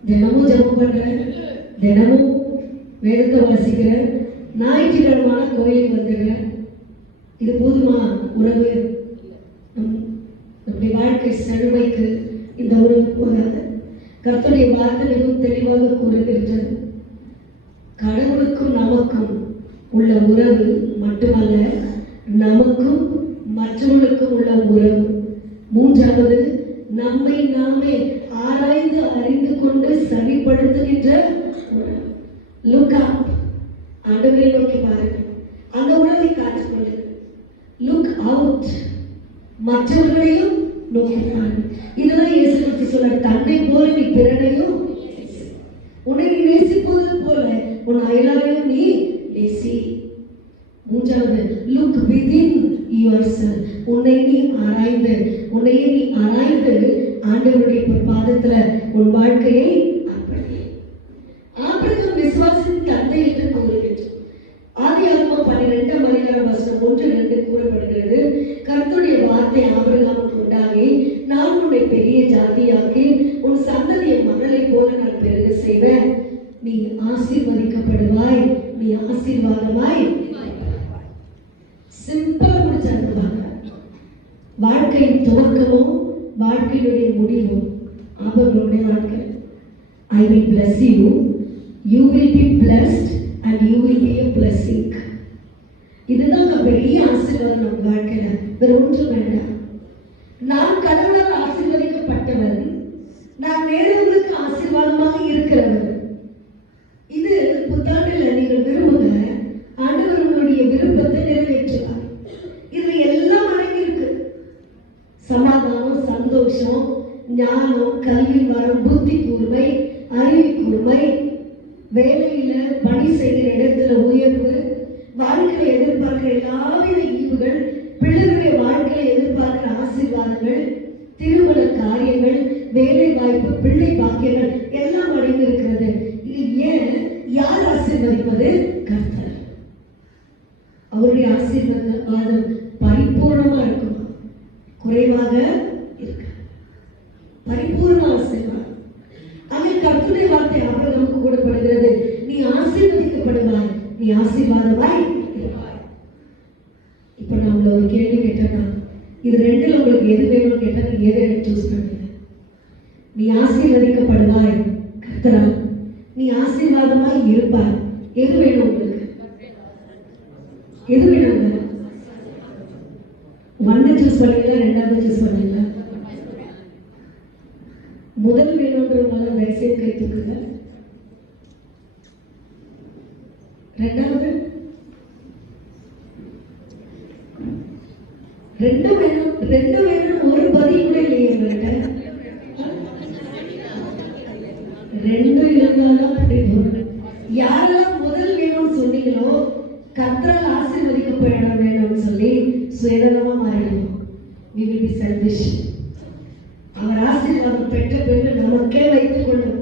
தினமும் ஜெபம் பண்றேன், தினமும் வேதத்தை வாசிக்கிறேன், ஞாயிற்றுக்கிழமான கோயிலுக்கு வந்துடுறேன், இது போதுமா உறவு? நம்முடைய வாழ்க்கை செழுமைக்கு இந்த உறவு போதாது. கர்த்தருடைய வார்த்தை மிகவும் தெளிவாக கூறுகின்றது. கடவுளுக்கும் நமக்கும் உள்ள உறவு மட்டுமல்ல, நமக்கும் மற்றவர்களுக்கும் உள்ள உறவு. மூன்றாவது, நம்மை நாமே ஆராய்ந்து அறிந்து கொண்டு சரிப்படுத்துகின்ற உறவு. லுக் அப், ஆண்டவரை நோக்கி பாருங்க, அந்த உறவை காத்துக்கொள்ளுங்க. லுக் அவுட், மற்றவர்களையும் நோக்கி பாருங்க. இதுதான் இயேசு கிறிஸ்து சொன்னார், தன்னை போல நீ பிறனையும் உன்னை நீ நேசிப்பது போல உன் அயலாரையும் நீ நேசி. மூன்றாவது, லுக் வித்தின் யுவர்செல்ஃப், உன்னையே நீ ஆராய்ந்து ஆண்டவருடைய பாதத்துல உன் வாழ்க்கையை அர்ப்பணி. ஆபிரகாம் விசுவாசத்தின் தந்தை என்று கூறுகின்றது. ஆதியாகமம் 12:1-2 கூறப்படுகிறது. கர்த்தருடைய வார்த்தை ஆபிரகாமுக்கு உண்டாகி, நான் உன்னை பெரிய ஜாதியாக்கி உன் சந்ததியை மணலை போல நான் பெருக செய்வேன், நீ ஆசீர்வதிக்கப்படுவாய், நீ ஆசீர்வாதமாய். சிம்பிளா முடிச்சாங்க. வாழ்க்கையின் துவக்கமும் வாழ்க்கையுடைய முடிவும் அவர்களுடைய வாழ்க்கை. I will bless you, you will be blessed and you will be a blessing. இதுதான் பெரிய ஆசீர்வாதம் நம்ம வாழ்க்கையில. வேற ஒன்றும் வேண்டாம். நான் கடவுளால் ஆசீர்வதிக்கப்பட்டவன், நான் வேறவர்களுக்கு ஆசீர்வாதமாக இருக்கிறவன். இது புத்தாண்டில் நீங்கள் விரும்புங்க, ஆண்டவர் உங்களுடைய விருப்பத்தை நிறைவேற்றுவார். இது எல்லாம் அடங்கி இருக்கு. சமாதானம், சந்தோஷம், ஞானம், கல்வி வரம், புத்தி கூர்மை, அறிவு கூர்மை, வேலையில பணி செய்கிற இடத்துல உயர்வு, வாழ்க்கையை எதிர்பார்க்கிற எல்லாவித ஈவுகள், பிள்ளைகளுடைய வாழ்க்கையை எதிர்பார்க்கிற ஆசீர்வாதங்கள், திருமண காரியங்கள், வேலை வாய்ப்பு, பிள்ளை பாக்கியங்கள் எல்லாம் அடங்கி இருக்கிறது. இது ஏன்? யார் ஆசீர்வதிப்பது? கர்த்தர். அவருடைய ஆசீர்வாதம் பரிபூர்ணமா இருக்கும், குறைவாக இருக்க. பரிபூர்ண ஆசீர்வாதம். அதில் கர்த்தருடைய வார்த்தை ஆபிரகாமுக்கு கூறப்படுகிறது, நீ ஆசீர்வதிக்கப்படுவாய், நீ ஆசீர்வாதமாய் இருப்பாய். இப்ப நான் உங்களை ஒரு கேள்வி கேட்டேன்னா, இது ரெண்டுல உங்களுக்கு எது வேணும்னு கேட்டா நீங்க எதை சூஸ் பண்ணுவீங்க? நீ ஆசீர்வதிக்கப்படுவாய் கர்த்தரா, நீ ஆசீர்வாதமாய் இருப்பாய், எது வேணும் உங்களுக்கு? எது வேணும்? ஒன்னு சூஸ் பண்ணீங்களா, ரெண்டாவது சூஸ் பண்ணீங்களா? முதல் வேணும்ன்றவங்க தயவுசெய்து கை தூக்குங்க. ரெண்டாவது? ரெண்டு வேணும். ஒரு பதில் கூட இல்லையே எங்கள்கிட்ட. ரெண்டு இருந்தாலும் யாரெல்லாம் முதல் வேணும்னு சொன்னீங்களோ, கர்த்தரால் ஆசீர்வதிக்கப்பட வேணும்னு சொல்லி சுயநலமா மாறிடுவோம். We will be selfish. அவர் ஆசீர்வாதம் பெற்ற பிறகு நமக்கே வைத்துக் கொள்ளும்.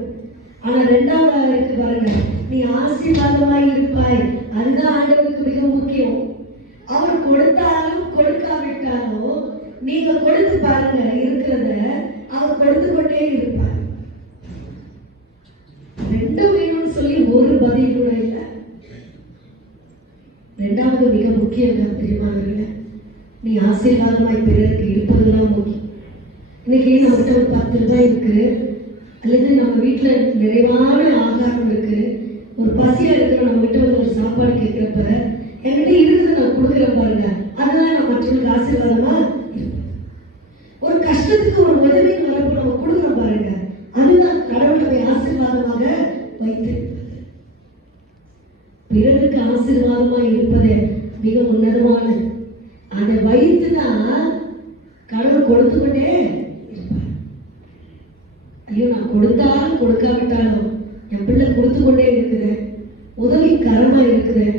ஆனா ரெண்டாவது இருக்கு பாருங்க, நீ ஆசீர்வாதமாய் இருப்பாய், அதுதான் ஆண்டவருக்கு மிக முக்கியம். அவர் கொடுத்தாலும் கொடுக்காவிட்டாலும் நீங்க கொடுத்து பாருங்க, இருக்கிறத அவர் கொடுத்து கொண்டே இருப்பார். ரெண்டு வேணும்னு சொல்லி ஒரு பதில் கூட இல்லை. ரெண்டாவது மிக முக்கியம் தெரியுமானவர்களே, நீ ஆசீர்வாதமாய் பிறருக்கு இருப்பதுதான் முக்கியம். இன்னைக்கு நம்மகிட்ட ஒரு 10 ரூபாய் இருக்கு, அல்லது நம்ம வீட்டுல நிறைவான ஆகாரம் இருக்கு, ஒரு பசியா இருக்கிற நம்ம கிட்ட வந்து ஒரு சாப்பாடு கேட்கிறப்ப என்கிட்ட இருந்து நான் கொடுக்குறேன் பாருங்க, அதுதான் நான் மற்றவங்களுக்கு ஆசீர்வாதமா இருப்பேன். ஒரு கஷ்டத்துக்கு ஒரு உதவின்னு வரப்போ நம்ம கொடுக்குறோம் பாருங்க, அதுதான் கடவுள் நம்மை ஆசீர்வாதமாக வைத்திருப்பது. பிறருக்கு ஆசீர்வாதமா இருப்பது மிக உன்னதமானது. அதை வைத்துதான் கடவுள் கொடுத்து கொண்டே இருப்பார். ஐயோ, நான் கொடுத்தாலும் கொடுக்காவிட்டாலும் என் பிள்ளை கொடுத்து கொண்டே இருக்கிறேன், உதவி கரமா இருக்கிறேன்,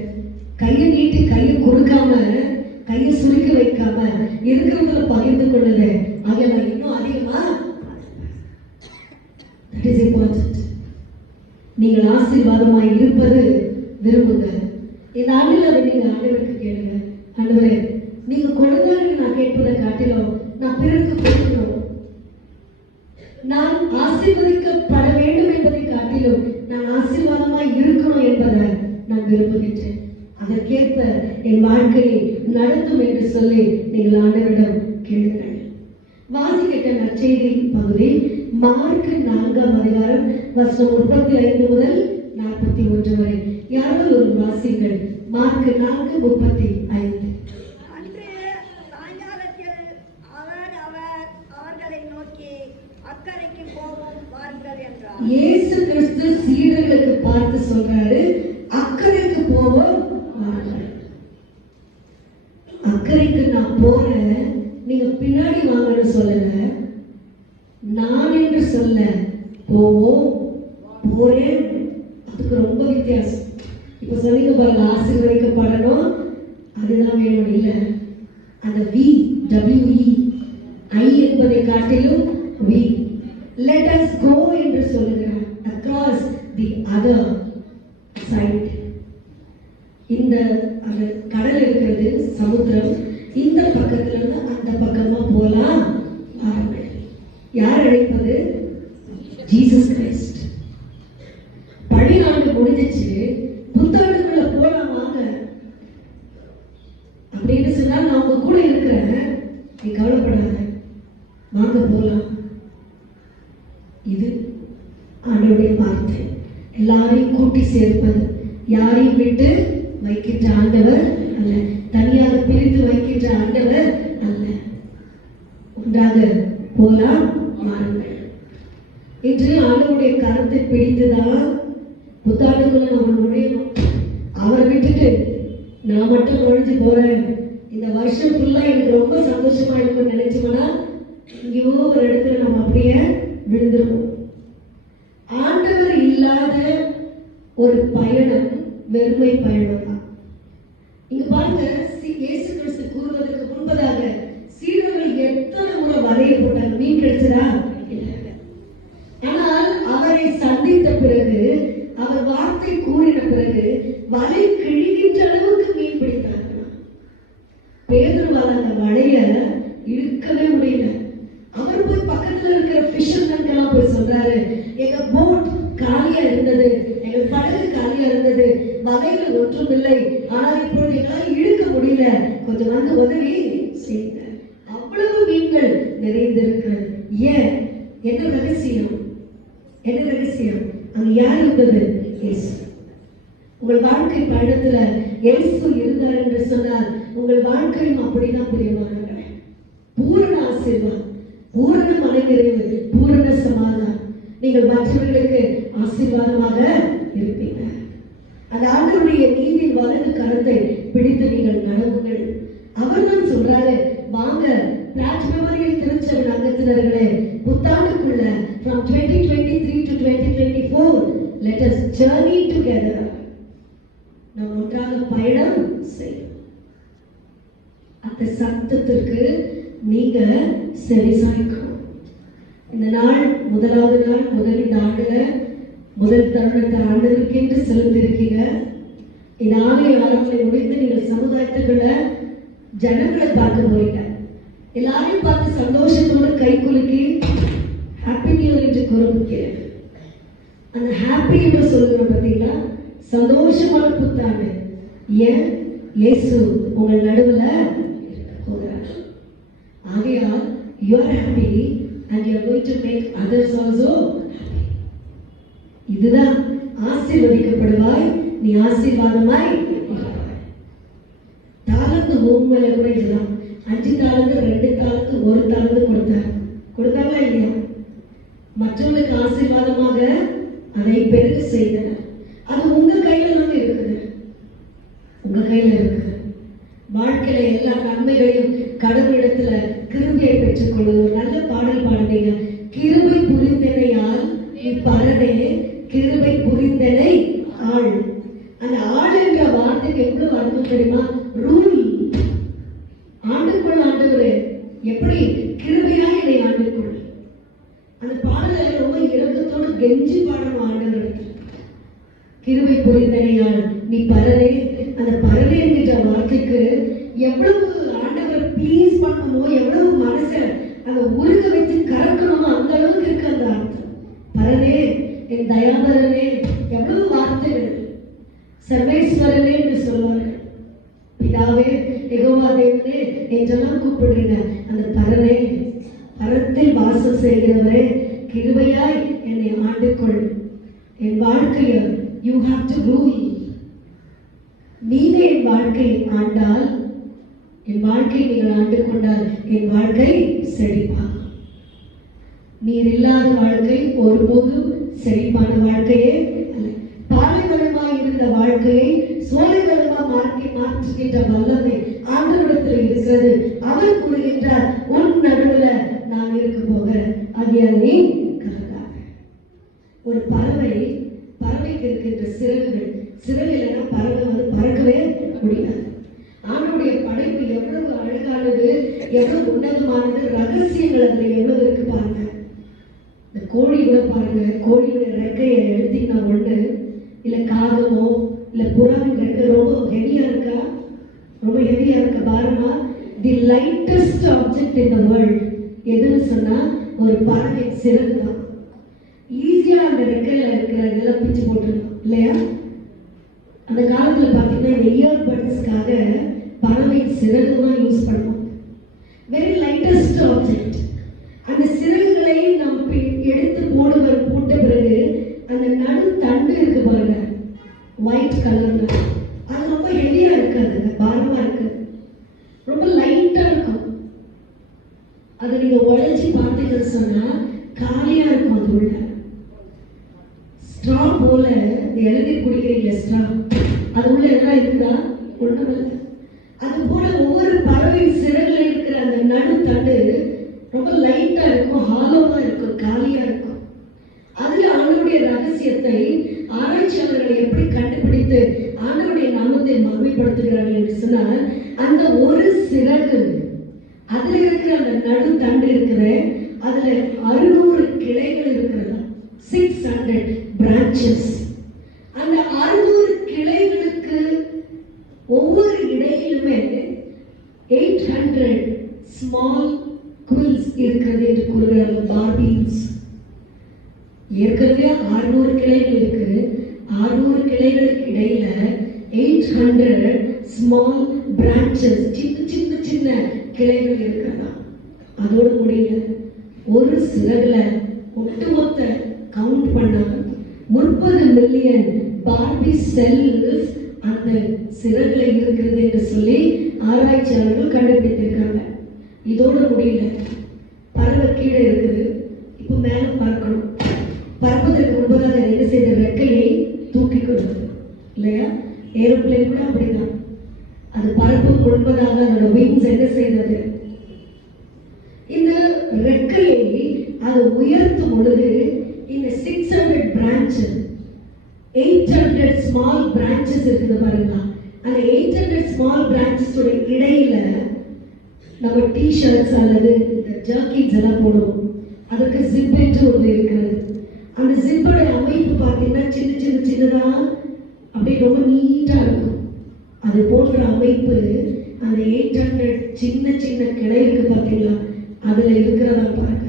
கையை நீட்டி கையை கொடுக்காம கையை சுருக்கி வைக்காம இருக்கிறதுல பகிர்ந்து கொள்ளுது. ஆக நான் இன்னும் அதிகமா that is important. நீங்கள் ஆசீர்வாதமாய் இருப்பது விரும்புங்க. இந்த ஆண்டில் அதை நீங்க ஆண்டவருக்கு கேளுங்க. ஆண்டவரே, நீங்க கொடுங்க நான் கேட்பதை காட்டிலும் நான் பிறருக்கு கொடுக்கணும், நான் ஆசீர்வதிக்கப்பட வேண்டும் என்பதை காட்டிலும் நான் ஆசீர்வாதமாய் இருக்கணும் என்பதை நான் விரும்புகின்றேன். அதற்கேற்ப என் வாழ்க்கையை நடத்தும் என்று சொல்லி நீங்கள் ஆண்டவரிடம் கேளுங்கள். வாசிக்க நற்செய்தி பகுதி மார்க் 4ஆம் அதிகாரம் வசனம் 35 முதல் 41 வரை. யாராவது ஒரு வாசிங்கள். மார்க் 4:35. அன்று சாயங்காலத்தில் அவர்களை நோக்கி, அக்கறைக்கு போவோம் வாருங்கள் என்றார். இயேசு கிறிஸ்து சீடர்களுக்கு பார்த்து சொல்றாரு, அக்கறைக்கு போவோம் வாருங்கள். அக்கறைக்கு நான் போறேன், நீங்க பின்னாடி வாங்கன்னு சொல்லல, நான் என்று சொல்ல போவோம் போறேன். அதுக்கு ரொம்ப வித்தியாசம். இப்ப சொன்னீங்க பாருங்க, ஆசீர்வதிக்கப்படணும் அதுதான் வேணும் இல்ல, அந்த VWE I என்பதை காட்டிலும் we let us go என்று சொல்லுகிறார். across the other side. இந்த அந்த கடல் இருக்கிறது சமுத்திரம், இந்த பக்கத்துல இருந்து அந்த பக்கமா போலாம் வாருங்கள். யார் அழைப்பது? Jesus Christ. பழியாண்டு முடிஞ்சிச்சு, புத்தாண்டுக்குள்ள போலாம் வாங்க அப்படின்னு சொன்னா நான் உங்க கூட இருக்கிறேன், நீ கவலைப்படாத, வாங்க போலாம். இது ஆண்டவருடைய வார்த்தை. எல்லாரையும் கூட்டி சேர்ப்பது, யாரையும் விட்டு வைக்கின்ற ஆண்டவர் அல்ல, தனியாக பிரித்து வைக்கின்ற ஆண்டவர் அல்ல. ஒன்றாக போலாம் வாருங்கள். இன்று ஆண்டவருடைய கருத்தை பிடித்துதான் புத்தாண்டுக்குள்ள நம்ம நுழையணும். அவரை விட்டுட்டு நான் மட்டும் நுழைஞ்சு போறேன், இந்த வருஷம் ஃபுல்லா எனக்கு ரொம்ப சந்தோஷமா இருக்கும்னு நினைச்சோம்னா இங்கேயோ ஒரு இடத்துல நம்ம அப்படியே விழுந்துருவோம். ஆண்டவர் இல்லாத ஒரு பயணம் வெறுமை பயணம் தான். இங்க பாருங்க, இயேசு கிறிஸ்து கூறுவதற்கு முன்பதாக சீடர்கள் எத்தனை முறை வலையை போட்டாங்க, மீன் கிடைச்சதா? ஆனால் அவரை சந்தித்த பிறகு, அவர் வார்த்தை கூறின பிறகு வலை கிழிகின்ற அளவுக்கு மீன் பிடித்தார்கள். பேதுருவால் அந்த வலைய இழுக்கவே முடியல. அவர் போய் பக்கத்துல இருக்கிற ஃபிஷர்மேன்கெல்லாம் போய் சொல்றாரு, எங்க போட் காலியா இருந்தது, எங்க படகு காலியா இருந்தது, வலையில ஒன்றும் இல்லை, ஆனால் இப்பொழுது எங்களால் இழுக்க முடியல, கொஞ்சம் வந்து உதவி செய்யுங்க. அவ்வளவு மீன்கள் நிறைந்திருக்கிறது. ஏன்? என்ன ரகசியம்? என்ன ரகசியம்? அங்க யார் இருந்தது? இயேசு. உங்கள் வாழ்க்கை பயணத்துல இயேசு இருந்தார் என்று சொன்னால் உங்கள் வாழ்க்கையும் அப்படிதான் பிரியமானவர்களே. பூரண ஆசீர்வாதம், பூரண மனநிறைவு, பூரண சமாதானம். நீங்கள் மற்றவர்களுக்கு ஆசீர்வாதமாக இருப்பீங்க. அந்த ஆண்டவருடைய நீதியின் வலது கரத்தை பிடித்து நீங்கள் நடவுங்கள். அவர் தான் சொல்றாரு, வாங்க பிளாட் மெமோரியல் திருச்சபை அங்கத்தினர்களே, புத்தாண்டுக்குள்ள from 2023 to 2024 let us journey together. நாம் ஒன்றாக பயணம் செய்யும். அந்த சத்தத்திற்கு நீங்க செவிசாய்க்கணும். இந்த நாள் முதலாவது நாள், இந்த ஆண்டுல முதல் தருணத்தை ஆண்டவருக்கென்று செலுத்திருக்கீங்க. இந்த ஆலய ஆரம்பத்தை முடிந்து நீங்கள் சமுதாயத்துக்குள்ள ஜனங்களை பார்க்க போறீங்க. எல்லாரையும் பார்த்து சந்தோஷத்தோடு கை குலுக்கி ஹாப்பி நியூ இயர் என்று கூறுகிறேன். அந்த ஹாப்பி என்று சொல்லுகிறோம் பார்த்தீங்களா, சந்தோஷமான புத்தாண்டு. ஏன்? இயேசு உங்கள் நடுவில் போகிறார். ஆகையால் you are happy and you are going to make others also happy. இதுதான் ஆசீர்வதிக்கப்படுவாய், நீ ஆசீர்வாதமாய் இருப்பாய். தாளந்து பூமியில கூட இதுதான். 5 தாளந்து 2 தாளந்து 1 தாளந்து கொடுத்தாங்களா இல்லையா? மற்றவர்களுக்கு ஆசீர்வாதமாக அதை பெருக செய்தனர். அது உங்க கையில தாங்க இருக்குது. நன்மைகளையும் கடவுளிடத்துல கிருபையை பெற்றுக்கொள்வது. ஒரு நல்ல பாடல் பாடுனீங்க, கிருபை புரிந்தனையால் நீ பரதே, கிருபை புரிந்தனை ஆள். அந்த ஆள் என்ற வார்த்தைக்கு எவ்வளவு அர்த்தம் தெரியுமா? ரூல். ஆண்டுக்குள் ஆண்டவரே எப்படி கிருபையா என்னை ஆண்டுக்குள். அந்த பாடலை ரொம்ப இரக்கத்தோடு கெஞ்சி பாடணும் ஆண்டவர். கிருபை புரிந்தனையால் நீ பரதே. அந்த பரதே என்கிற வார்த்தைக்கு எவ்வளவு ஆண்டவர் ப்ளீஸ் பண்ணணுமோ, எவ்வளவு மனசை அதை உருக வச்சு கறக்கணுமோ அந்த அளவுக்கு இருக்கு அந்த அர்த்தம். பரதே, என் தயாபரனே, எவ்வளவு வார்த்தைகள். சர்வேஸ்வரனே என்று சொல்வார்கள். பிதாவே, யெகோவா தேவனே என்றெல்லாம் கூப்பிடுறீங்க. அந்த பரதே, பரத்தில் வாசம் செய்கிறவரே, கிருபையாய் என்னை ஆண்டுகொள். என் வாழ்க்கையை யூ ஹாவ் டு ரூல். நீங்க என் வாழ்க்கையை ஆண்டால், என் வாழ்க்கையை நீங்கள் ஆண்டு கொண்டால் என் வாழ்க்கை செழிப்பாகும். நீர் இல்லாத வாழ்க்கை ஒருபோதும் செழிப்பான வாழ்க்கையே அல்ல. பாலைவனமாய் இருந்த வாழ்க்கையை சோலைவனமா மாற்றுகின்ற வல்லமை ஆண்டவரிடத்தில் இருக்கிறது. அவர் கூறுகின்றார், உன் நடுவில் நான் இருக்க போகிறேன், ஆகையால் நீ கலங்காத. ஒரு பறவைக்கு இருக்கின்ற சிறகுகள், சிறகு இல்லைன்னா பறவை பறக்கவே முடியாது. ஆண்டவருடைய படைப்பு எவ்வளவு அழகானது, எவ்வளவு உன்னதமானது, ரகசியங்கள் அதுல எவ்வளவு இருக்கு பாருங்க. இந்த கோழி கூட பாருங்க, கோழியோட ரெக்கையை எடுத்தீங்கன்னா ஒண்ணு, இல்ல காகமோ இல்ல புறாவின் ரெக்கை ரொம்ப ஹெவியா இருக்கா, ரொம்ப ஹெவியா இருக்க பாருமா. The lightest object in the world எதுன்னு சொன்னா ஒரு பறவை சிறகு தான். ஈஸியா அந்த ரெக்கையில இருக்கிற இதெல்லாம் பிச்சு போட்டுருக்கோம் இல்லையா? அந்த காலத்துல பாத்தீங்கன்னா இந்த இயர்பட்ஸ்க்காக பறவை சிறகு தான் யூஸ் பண்ணுவோம். Very lightest object. அந்த சிறகுகளை நாம் எடுத்து போட்ட பிறகு அந்த நடு தண்டு இருக்கு பாருங்க, ஒயிட் கலர்ல, அது ரொம்ப ஹெவியா இருக்காது, பாரமா இருக்கு, ரொம்ப லைட்டா இருக்கும். அதை நீங்க உழைச்சி பார்த்தீங்கன்னு சொன்னா காலியா இருக்கும். அது உள்ள ஸ்ட்ரா போல இளநீர் குடிக்கிறீங்க, ஸ்ட்ரா அது உள்ள என்ன இருக்குதா? ஒண்ணும் இல்லை. அது போல ஒவ்வொரு பறவை சிறகுல இருக்கிற அந்த நடு தண்டு ரொம்ப லைட்டா இருக்கும், ஹாலோவா இருக்கும், காலியா இருக்கும். அதுல ஆண்டவருடைய ரகசியத்தை ஆராய்ச்சியாளர்கள் எப்படி கண்டுபிடித்து ஆண்டவருடைய நாமத்தை மகிமைப்படுத்துகிறார்கள் என்று சொன்னால், அந்த ஒரு சிறகு அதுல இருக்கிற அந்த நடு தண்டு இருக்கிற அதுல 600 கிளைகள் இருக்கிறதா, 600 branches. அந்த 600 கிளைகளுக்கு ஒவ்வொரு இடையிலுமே 800 ஸ்மால் குயில்ஸ் இருக்கிறது என்று கூறுகிறார்கள், பார்பீன்ஸ். ஏற்கனவே 600 கிளைகள் இருக்கு. 600 கிளைகளுக்கு இடையில 800 ஸ்மால் பிரான்ச்சஸ், சின்ன சின்ன கிளைகள் இருக்கிறதா. அதோடு முடியல, ஒரு சிறகுல ஒட்டுமொத்த கவுண்ட் பண்ணா 30 மில்லியன் பார்பி செல்ஸ் அந்த சிறகுல இருக்கிறது என்று சொல்லி ஆராய்ச்சியாளர்கள் கண்டுபிடித்திருக்காங்க. இதோடு முடியல, பறவை கீழே இருக்குது, இப்போ மேல பறக்கணும். பறப்பதற்கு முன்பதாக என்ன செய்த, ரெக்கையை தூக்கி கொண்டது இல்லையா? ஏரோப்ளேன் கூட அப்படிதான். அது பறப்புக்கு முன்பதாக அதோட விங்ஸ் என்ன செய்தது, இந்த ரெக்கையை அது உயர்த்தும் பொழுது இந்த 600 branches, 800 ஸ்மால் branches இருக்குது பாருங்க. அந்த 800 ஸ்மால் branches உடைய இடையில நம்ம டி-ஷர்ட்ஸ் அல்லது இந்த ஜர்க்கின்ஸ் எல்லாம் போடுவோம். அதுக்கு ஜிப் என்று ஒன்று இருக்கிறது. அந்த ஜிப்போட அமைப்பு பார்த்தீங்கன்னா சின்னதா அப்படியே ரொம்ப நீட்டா இருக்கும். அது போன்ற அமைப்பு அந்த 800 சின்ன கிளை இருக்கு பார்த்தீங்களா, அதுல இருக்கிறதா பாருங்க.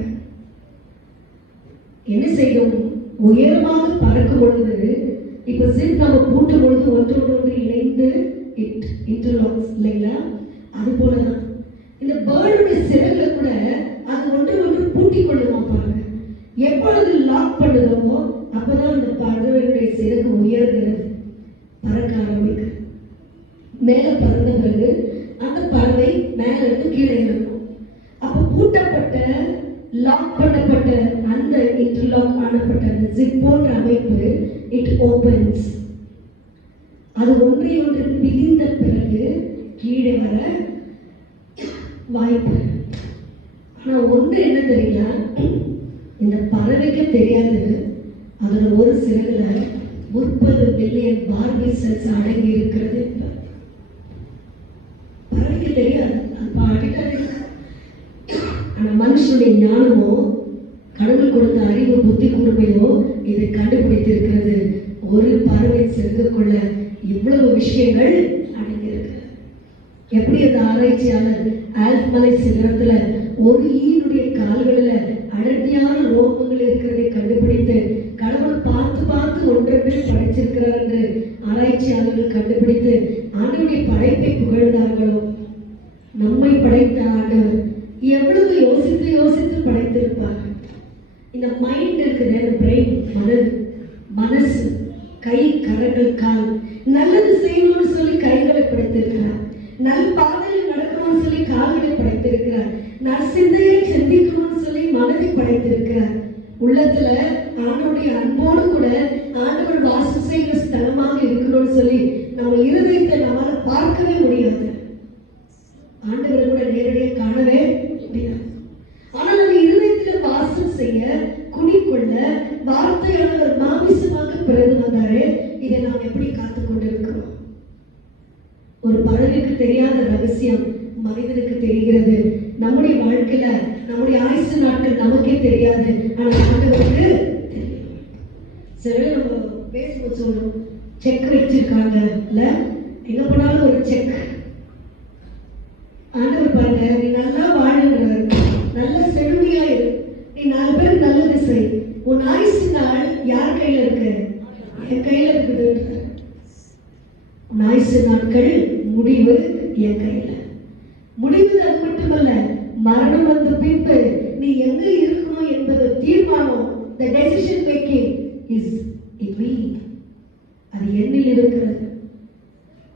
என்ன செய்யும், உயரமாக பறக்கும் பொழுது இப்ப ஜிப் நம்ம பூட்டும் பொழுது ஒன்றோடு இணைந்து இன்டர்லாக்ஸ் இல்லைங்களா? அது போலதான் இந்த பேர்டுடைய சிறகுல கூட அது ஒன்று பூட்டி கொள்ளுமா பாருங்க. எப்பொழுது லாக் பண்ணுதோமோ அப்பதான் அந்த பறவையுடைய சிறகு உயர்கிறது, பறக்க ஆரம்பிக்கிறது. மேல பறந்த பிறகு அந்த பறவை மேல இருந்து கீழே இருக்கும். அப்ப பூட்டப்பட்ட லாக் பண்ணப்பட்ட அந்த இன்டர்லாக் ஆனப்பட்ட அந்த ஜிப் போன்ற அமைப்பு இட் ஓபன்ஸ். அது ஒன்றை ஒன்று பிரிந்த பிறகு கீழே வர வாய்ப்பு. ஆனா ஒண்ணு என்ன தெரியல, இந்த பறவைக்கு தெரியாது அதோட ஒரு சிறகுல 30 மில்லியன் பார்பி செல்ஸ் அடங்கி இருக்கிறது. பறவைக்கு தெரியாது, அது பாடிட்டாரு. ஆனா மனுஷனுடைய ஞானமோ கடவுள் கொடுத்த அறிவு புத்தி கூர்மையோ இதை கண்டுபிடித்திருக்கிறது. ஒரு பறவை சிறகுக்குள்ள இவ்வளவு விஷயங்கள் அடங்கியிருக்கு. எப்படி அந்த ஆராய்ச்சியாளர் ஆல்ப் மலை சிகரத்துல ஒரு ஈனுடைய கால்களில் அடர்த்தியான ரோமங்கள் இருக்கிறதை கண்டுபிடித்து கடவுள் பார்த்து பார்த்து ஒன்றரை படைச்சிருக்கிறார் என்று ஆராய்ச்சியாளர்கள் கண்டுபிடித்து ஆண்டவருடைய படைப்பை புகழ்ந்தார்களோ, நம்மை படைத்த ஆண்டவர் எவ்வளவு யோசித்து யோசித்து படைத்திருப்பார். இந்த மைண்ட் இருக்குது, அந்த பிரெயின், மனசு, கை, கரங்கள், கால், நல்லது செய்யணும்னு சொல்லி கைகளை படைத்திருக்கிறார். நல்ல பாதையில் நடக்கணும்னு சொல்லி கால்களை படைத்திருக்கிறார். நற்சிந்தையை சிந்திக்கணும்னு சொல்லி மனதை படைத்திருக்கிறார். உள்ளத்துல ஆண்டவருடைய அன்போடு கூட ஆண்டவர் வாசம் செய்கிற ஸ்தலமாக இருக்கணும்னு சொல்லி நம்ம இருதயத்தை நம்மால பார்க்கவே முடியாது. ஆண்டவரை கூட நேரடியாக காணவே முடியாது. ஆனால் அந்த இருதயத்தில் வாசம் செய்ய குடிக்கொள்ள வார்த்தையானவர் மாமிசமாக பிறந்து வந்தாரே, இதை நாம் எப்படி காத்து கொண்டிருக்கிறோம்? ஒரு பறவைக்கு தெரியாத ரகசியம் மனிதனுக்கு தெரிகிறது. நம்முடைய வாழ்க்கையில நம்முடைய ஆயுசு நாட்கள் நமக்கே தெரியாது, ஆனால் ஆண்டவருக்கு தெரியும். சில நம்ம பேசும்போது சொல்றோம், செக் வச்சிருக்காங்க இல்ல, எங்க போனாலும் ஒரு செக். ஆண்டவர் பாருங்க, நீ நல்லா வாழுங்கிறார், நல்ல செழுமையா இரு, நீ 4 பேருக்கு நல்லது செய், உன் ஆயுசு நாள் யார் கையில இருக்கு? என் கையில இருக்குது. உன் ஆயுசு நாட்கள் முடிவு என் கையில. முடிவு அது மட்டுமல்ல, மரணம் வந்த பின்பு நீ எங்க இருக்கணும் என்பது தீர்மானம், the decision making is in me. அது என்னில் இருக்கிறது.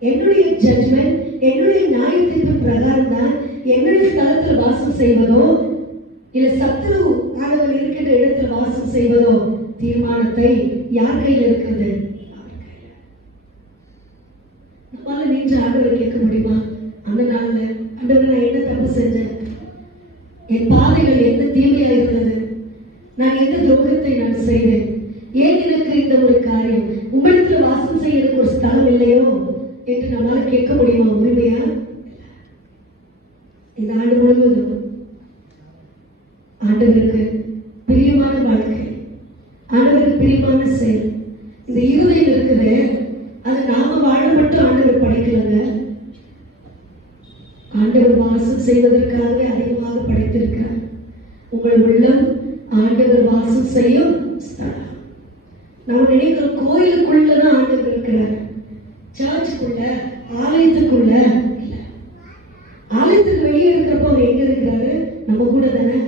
என்னுடைய ஜட்ஜ்மெண்ட், என்னுடைய நியாய தீர்ப்பு பிரகாரம் தான் என்னுடைய ஸ்தலத்தில் வாசம் செய்வதோ இல்ல சத்ரு ஆண்டவர் இருக்கின்ற இடத்தில் வாசம் செய்வதோ தீர்மானத்தை யார் கையில் இருக்கிறது? நம்மளால நின்று ஆண்டவரை கேட்க முடியுமா? அந்த நாள்ல ஆண்டவர், நான் என்ன தப்பு செஞ்சேன்? என் பாதைகள் என்ன தீமையா இருந்தது? நான் எந்த துரோகத்தை நான் செய்தேன்? ஏன் எனக்கு இந்த ஒரு காரியம்? உங்களிடத்தில் வாசம் செய்ய எனக்கு ஒரு ஸ்தலம் இல்லையோ என்று நம்மளால கேட்க முடியுமா உரிமையா? இந்த ஆண்டு முழுவதும் ஆண்டவருக்கு பிரியமான வாழ்க்கை, ஆண்டவருக்கு பிரியமான செயல், இந்த இருதயம் இருக்குது. அது நாம வாழ மட்டும் ஆண்டவர் படைக்கலங்க, ஆண்டவர் வாசம் செய்வதற்காகவே அதிகமாக படைத்திருக்கிறார். உங்கள் உள்ளம் ஆண்டவர் வாசம் செய்யும் ஸ்தலம். நம்ம நினைக்கிறோம் கோயிலுக்குள்ளதான் ஆண்டவர் இருக்கிறார், சர்ச்சுக்குள்ள, ஆலயத்துக்குள்ள இல்ல. ஆலயத்துக்கு வெளியே இருக்கிறப்ப அவர் எங்க இருக்கிறாரு? நம்ம கூட தானே.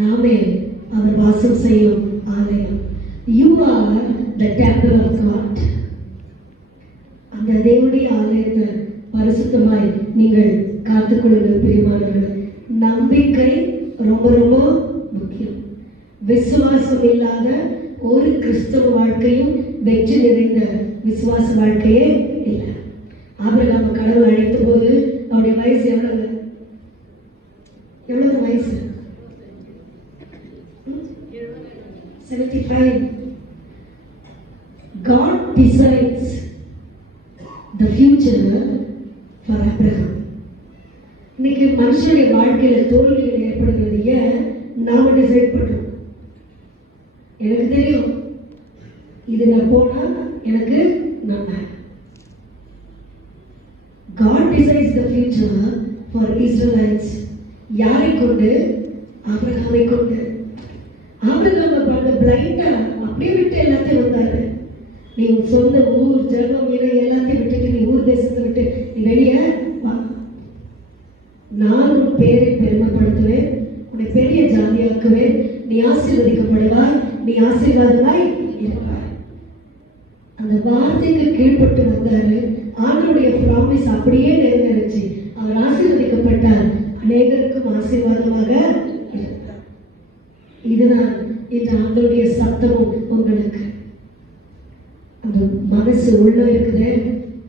நாமே அவர் வாசம் செய்யும் ஆலயம். You are the temple of God. அந்த தேவனுடைய ஆலயத்தை பரிசுத்தமாய் நீங்கள் காத்துக்கொள்ளுங்கள் பிரியமானவர்களே. நம்பிக்கை ரொம்ப ரொம்ப முக்கியம். விசுவாசம் இல்லாத ஒரு கிறிஸ்தவ வாழ்க்கையும் வெற்றி நிறைந்த விசுவாச வாழ்க்கையே இல்லை. ஆபிரகாம் கடவுள் அழைத்த போது அவருடைய வயசு எவ்வளவு? வயசு 75. God decides the future for Abraham. இன்னைக்கு மனுஷனுடைய வாழ்க்கையில தோல்விகள் ஏற்படுகிறது. ஏன்? நாம டிசைட் பண்றோம். எனக்கு தெரியும், இது நான் போனா எனக்கு நன்மை. God decides the future for Israelites. யாரை கொண்டு? ஆபிரகாமை கொண்டு. ஆபிரகாம் பார்க்க பிளைண்டா அப்படியே விட்டு எல்லாத்தையும் வந்தாரு. நீ சொந்த ஊர், ஜெபம், எல்லாத்தையும் விட்டுட்டு நீ ஊர் தேசத்தை விட்டு நீ வெளியே வா. நான் உன் பேரை பெருமைப்படுத்துவேன், உன்னை பெரிய ஜாதியாக்குவேன், நீ ஆசீர்வதிக்கப்படுவாய், நீ ஆசீர்வாதமாய் இருப்பாய். அந்த வார்த்தைக்கு கீழ்பட்டு வந்தாரு. ஆண்டவருடைய ப்ராமிஸ் அப்படியே நிறைவேறிச்சு. அவர் ஆசீர்வதிக்கப்பட்டார், அநேகருக்கும் ஆசீர்வாதமாக இருந்தார். இதுதான் இன்று ஆண்டவருடைய சத்தமும் உங்களுக்கு. அந்த மனசு உள்ள இருக்குது.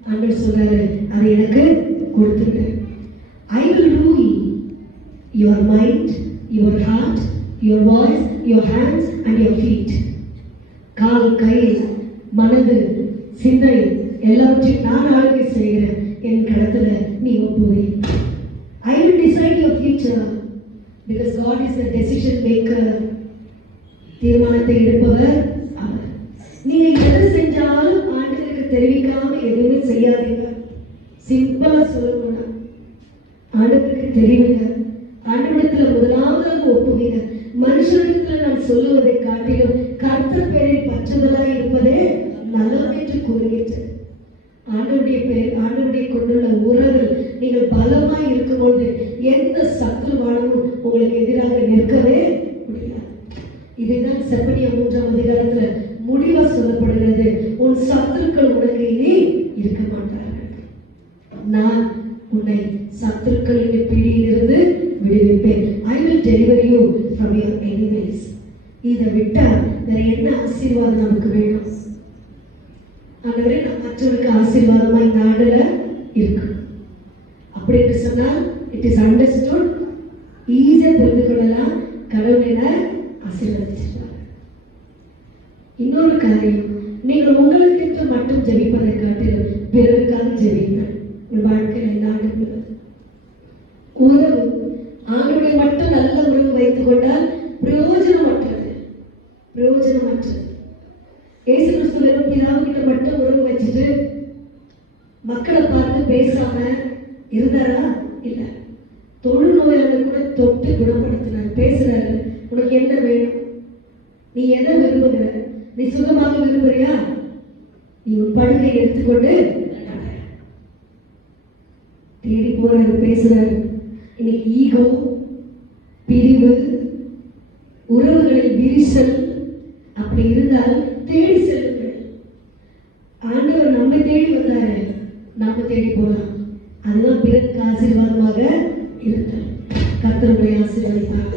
ஆண்டவர் சொல்றாரு, அதை எனக்கு கொடுத்துருங்க. I will rule your mind, your heart, your voice, your hands and your feet. கால், கை, மனது, சிந்தை எல்லாவற்றையும் நான் ஆளுகை செய்கிறேன். என் கடத்துல நீ ஒப்புவை. I will decide your future because God is the decision maker. தீர்மானத்தை எடுப்பவர் அவர். நீங்க எது செஞ்சாலும் ஆண்டவருக்கு தெரிவிக்காம எதுவுமே செய்யாதீங்க. சிம்பிளா சொல்லணும்னா ஆண்டவருக்கு தெரிவிங்க. ஆண்டவரிடத்துல முதலாவது ஒப்புவீங்க. மனுஷனிடத்துல நான் சொல்லுவதை காட்டிலும் கர்த்தர் பேரில் பற்றுதலாய் இருப்பதே நலம் என்று கூறுகின்றது. ஆண்டவருடைய கொண்டுள்ள உறவில் நீங்கள் பலமாய் இருக்கும்போது எந்த சத்துருவானமும் உங்களுக்கு எதிராக நிற்கவே முடியாது. இதுதான் செப்பனியா 3ஆம் அதிகாரத்துல முடிவா சொல்லப்படுகிறது. உன் சத்துருக்கள் உனக்கு இனி இருக்க மாட்டார்கள். நான் உன்னை சத்துருக்களின் பிடியிலிருந்து விடுவிப்பேன். I will deliver you from your enemies. இதை விட்டா வேற என்ன ஆசீர்வாதம் நமக்கு வேணும்? ஆண்டவரே, நான் மற்றவருக்கு ஆசீர்வாதமாய் நாடுல இருக்கணும். அப்படி என்று சொன்னால் இட் இஸ் அண்டர்ஸ்டுட், ஈஸியா புரிந்து கொள்ளலாம். கடவுளை ஆசீர்வதிச்சிருக்காங்க. இன்னொரு காரியம், நீங்கள் உங்களுக்கு மட்டும் ஜெபிப்பதை காட்டிலும் பிறருக்காக ஜெபிங்கள். உங்கள் வாழ்க்கையில் என்ன ஆண்டுகிறது? உறவு ஆண்டுடைய மட்டும் நல்ல உறவு வைத்துக் கொண்டால் பிரயோஜனமற்றது. இயேசு கிறிஸ்து பிதாவுகிட்ட மட்டும் உறவு வச்சுட்டு மக்களை பார்த்து பேசாம இருந்தாரா? இல்ல. தொழுநோயாளர் கூட தொட்டு குணப்படுத்தினார். பேசுறாரு, உனக்கு என்ன வேணும்? நீ எதை விரும்புகிற? நீ சுகமாக விரும்புறியா? நீ உன் படுக்கை எடுத்துக்கொண்டு தேடி போறாரு, பேசுறாரு. இன்னைக்கு ஈகோ, பிரிவு, உறவுகளில் விரிசல் அப்படி இருந்தால் தேடி செல்லுங்கள். ஆண்டவர் நம்மை தேடி வந்தாரு, நாம தேடி போலாம். அதெல்லாம் பிறருக்கு ஆசீர்வாதமாக இருந்தார். கர்த்தருடைய ஆசீர்வாதமாக.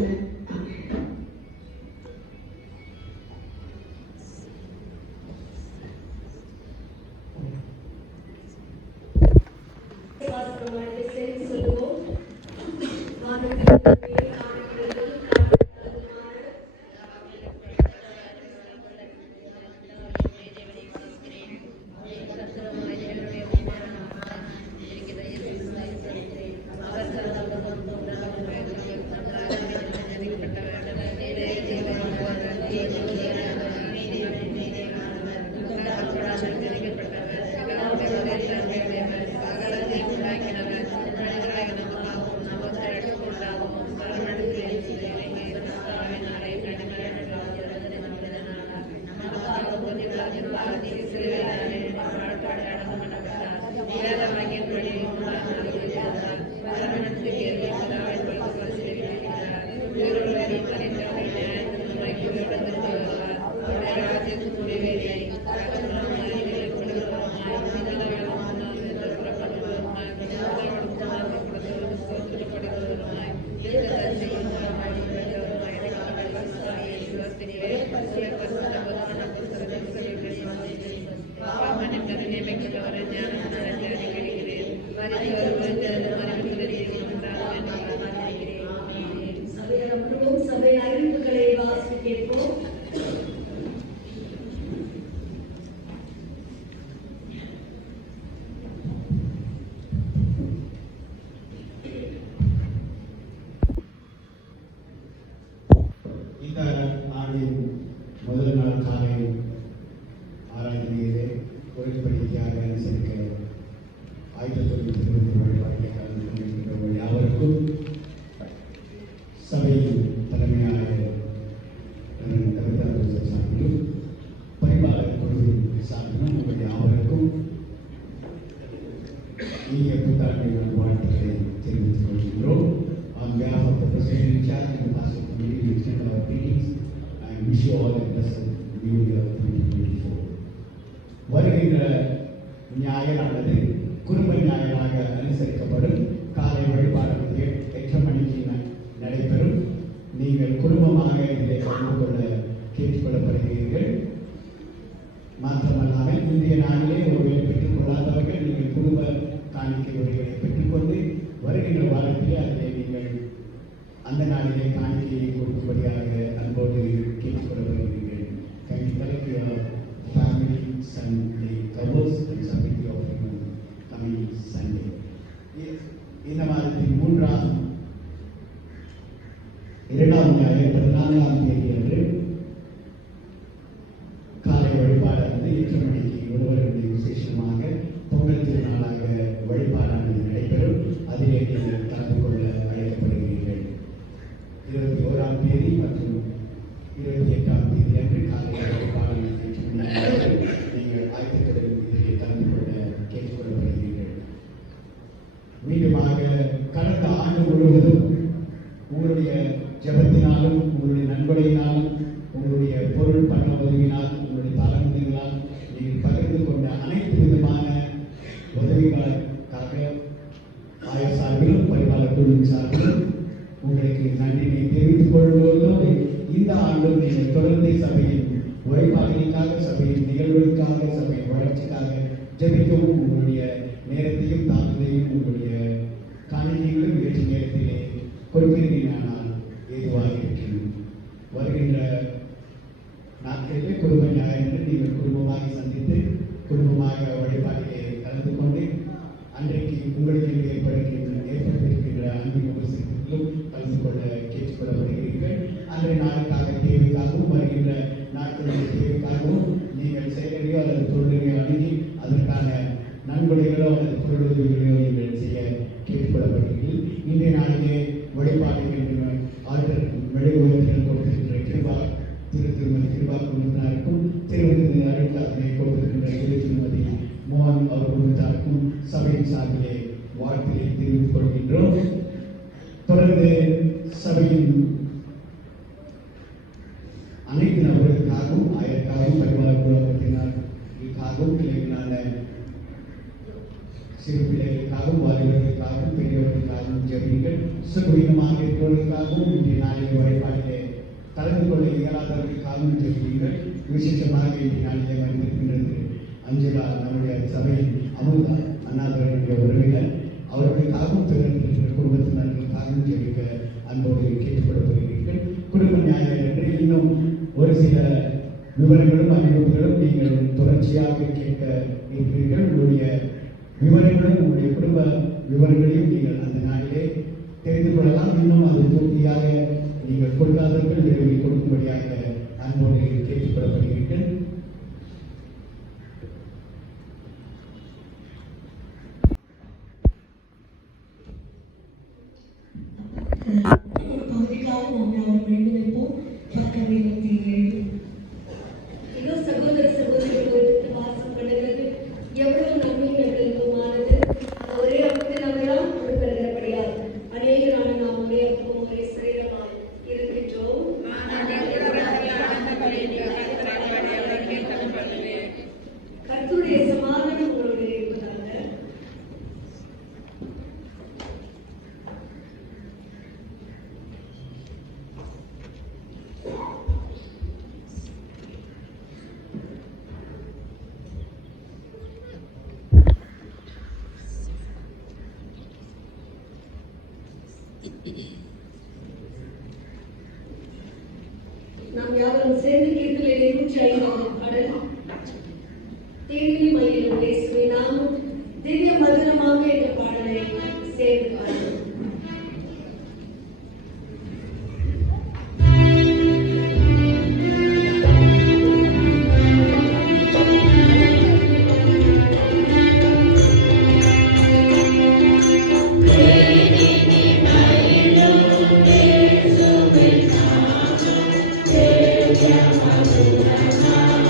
முதல் நாள் காலை ஆராதனையிலே பொருட்படிக்கையாக அனுசரிக்க ஆயுதத்தொழில் திருமண வழிபாட்டை கலந்து கொண்டிருக்கிறவர்கள் யாவருக்கும் சபையின் தலைமையாக சார்பிலும் பரிபாலர் குழுவின் சார்பிலும் உங்கள் யாவருக்கும் இனிய புத்தாண்டு வாழ்த்துக்களை தெரிவித்துக் கொள்கின்றோம். On behalf of the President in charge and the Pastor Committee, we extend our greetings and wish you all a blessed New Year 2024. வருகின்ற ஞாயிறானது குடும்ப ஞாயிறாக அனுசரிக்கப்படும். காலை வழிபாடு 8 மணிக்கு நடைபெறும். நீங்கள் குடும்பமாக இதில் கலந்து கொள்ள கேட்டுக்கொள்ளப்படுகிறீர்கள். மாத்திரமல்லாமல் இந்திய நாளிலே ஒருவேளை பெற்றுக் கொள்ளாதவர்கள் நீங்கள் குடும்ப காணிக்கை வரிகளை பெற்றுக்கொண்டு வருகின்ற வார உதவிகளுக்காக ஆயர் சார்பிலும் பரிபாலர் குழு சார்பிலும் உங்களுக்கு நன்றியை தெரிவித்துக் கொள்வதோடு இந்த ஆண்டும் நீங்கள் தொடர்ந்து சபையின் உரைப்பாடுகளுக்காக, சபையின் நிகழ்வுகளுக்காக, சபையின் வளர்ச்சிக்காக ஜெபிக்கவும் உங்களுடைய நேரத்தையும் தாக்குதையும் உங்களுடைய காணிக்கைகளும் வேற்று நேரத்திலே கொடுப்பீர்களானால் ஏதுவாக இருக்கிறது. வருகின்ற நாட்களிலே குடும்ப ஞாயிறு நீங்கள் குடும்பமாக சந்தித்து குடும்பமாக வழிபாட்டிலே கலந்து கொண்டு அன்றைக்கு உங்களுக்கு ஏற்பட்டிருக்கின்ற அன்பின் உபசரிப்பிலும் கலந்து கொள்ள கேட்டுக்கொள்ளப்படுகிறீர்கள். அன்றைய நாளுக்காக தேவைக்காகவும் வருகின்ற நாட்களுடைய தேவைக்காகவும் நீங்கள் செயலையோ அல்லது தொழிலையோ அணுகி அதற்கான நன்கொடைகளோ அல்லது பொருளுதவிகளையோ நீங்கள் செய்ய கேட்டுக்கொள்ளப்படுகிறீர்கள். இன்றைய நாளிலே வழிபாடுகின்ற ஆல்டர் வெளியுறவுகள் கொடுத்திருக்கிற திருமதி கிருபா குடும்பத்தினருக்கும் திருமதி அருட்காரனை கொடுத்திருக்கின்ற திருமதி மோகன் அவர் குடும்பத்தாருக்கும் சபையின் சார்பிலே வாழ்த்தினை தெரிவித்துக் கொள்கின்றோம். தொடர்ந்து சபையின் அனைத்து நபர்களுக்காகவும் ஆயருக்காகவும் பரிவார குடும்பத்தினருக்காகவும் கிளைகளான சிறு பிள்ளைகளுக்காகவும் வாலிபர்களுக்காகவும் பெரியவர்களுக்காகவும் ஜெபியுங்கள். சுகவீனமாக இருக்கிறவர்களுக்காகவும் இன்றைய நாளிலே வழிபாட்டிலே கலந்து கொள்ள இயலாதவர்களுக்காகவும் ஜெபியுங்கள். விசேஷமாக இன்றைய நாளிலே வந்திருக்கின்றது அஞ்சலா, நம்முடைய சபையின் அமுதா அண்ணாதவர்களுடைய உறவினர், அவர்களுக்காகவும் பிறந்திருக்கிற குடும்பத்தினர்களுக்காகவும் ஜெபிக்க அன்போடு கேட்டுக்கொள்ளப்படுகிறீர்கள். குடும்ப ஞாயிறு என்று இன்னும் ஒரு சில விவரங்களும் அறிவிப்புகளும் நீங்கள் தொடர்ச்சியாக கேட்க இருக்கிறீர்கள். உங்களுடைய விவரங்களும் உங்களுடைய குடும்ப விவரங்களையும் நீங்கள் அந்த நாளிலே தெரிந்து கொள்ளலாம். இன்னும் அது பூர்த்தியாக நீங்கள் கொடுக்காதவர்கள் விரைவில் கொடுக்கும்படியாக அன்போடு கேட்டுக்கொள்ளப்படுகிறீர்கள். பகுதிக்காக நாம் யாரும் வேண்டும் வைப்போம். பக்கம் 27. இதோ சகோதர சகோதரிகளோடு வாசம் பண்ணுகிறது எவ்வளவு நன்மையும் எவ்வளவு இன்பமானது. ஒரே அப்பத்தில் நம்மெல்லாம் கொடுக்கிறபடியால் அநேகரான நாம் ஒரே அப்பம் ஒரே சரீரமாய் இருக்கின்றோம். கர்த்தருடைய சமாதானம் உங்களோடு இருப்பதாக. நாம் யாவரும் சேர்ந்து கீர்த்தனை 105 பாடல் தேனிலி மயிலும் இயேசுவே நாமம் திவ்ய மதுரமாக என்ற பாடலை சேர்ந்து பாடுவோம். Madura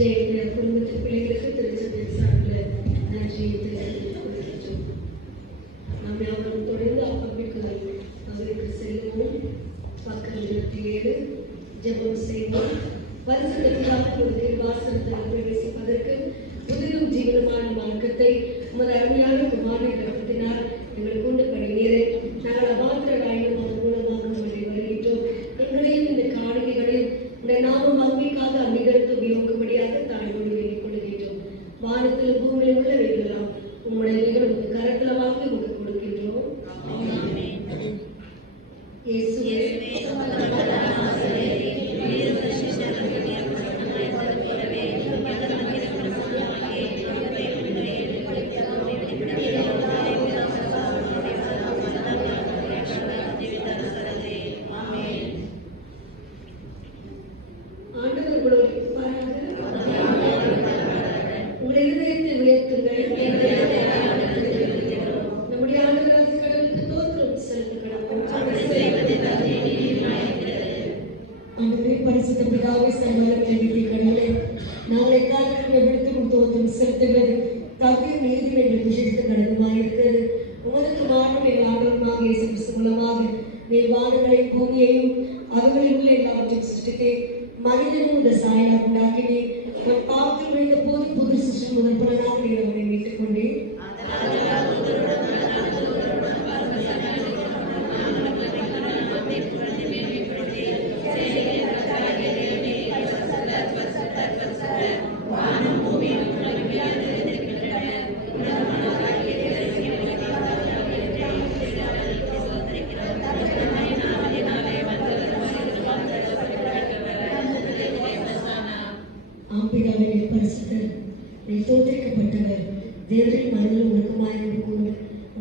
ஜெயப்பிரியா குடும்பத்து பிள்ளைகளுக்கு திருச்சபையின் சார்பில் நன்றியை தெரிவித்துக் கொள்கின்றோம். நாம் யாவரும் தொடர்ந்து அப்பமிற்கு அவருக்கு செல்வோம். பக்கம் 27 ஜெபம் செய்வோம். பரிசுத்தத்திற்காக ஒரு வாசனத்தில் பிரவேசிப்பதற்கு புதிரும் ஜீவனமான மார்க்கத்தை உமது அருமையான குமாரனை கற்பித்தினார் எங்களுக்கு உண்டு பண்ணினீரே. நாங்கள் அபாத்திரராயினும் அவர் மூலமாக உங்களை வருகின்றோம். எங்களையும் இந்த காணிக்கைகளையும் இந்த நாம மகிமைக்காக அங்கீகரித்து உபயோகப்படியாக தாழ்வோடு வேண்டிக் கொள்கின்றோம். வானத்தில் பூமியில் உள்ளவைகளெல்லாம் உங்களுடைய உங்கள் கரத்தில் வாங்கி உங்களுக்கு கொடுக்கின்றோம். இயேசுவே ஆண்டவர்களோடு இருப்பாராக. உங்கள் இதயத்தை உயர்த்துங்கள். நம்முடைய ஆண்டவராகிய கடவுளுக்கு தோத்திரம் செலுத்துங்கள். ஆண்டவரே, பரிசுத்த பிதாவே, சர்வவல்ல தேவனே, கடவுளே, நாங்கள் எக்காலத்திலும் எவ்விடத்திலும் தோத்திரம் செலுத்துகிறது தகுதி நீதி எங்கள் விசேஷித்த கடவுளாயிருக்கிறது. உமது குமாரனும் எங்கள் ஆண்டவருமாக இயேசு கிறிஸ்து மூலமாக நீர் வானங்களையும் பூமியையும் அவர்களில் உள்ள எல்லாவற்றையும் சிருஷ்டித்தே மனிதனும் இந்த சாயலாக உண்டாக்கினேன். உன் பாவத்தில் விழுந்த போது புது சிருஷ்டி முதற்பலனாக நீர் அவனை மீட்டுக் கொண்டேன். ஆம்பிதாவே, பரிசுத்தர், நீர் தோற்கடிக்கப்பட்டவர், தேவரின் மனதில் உனக்குமாய் இருக்கும்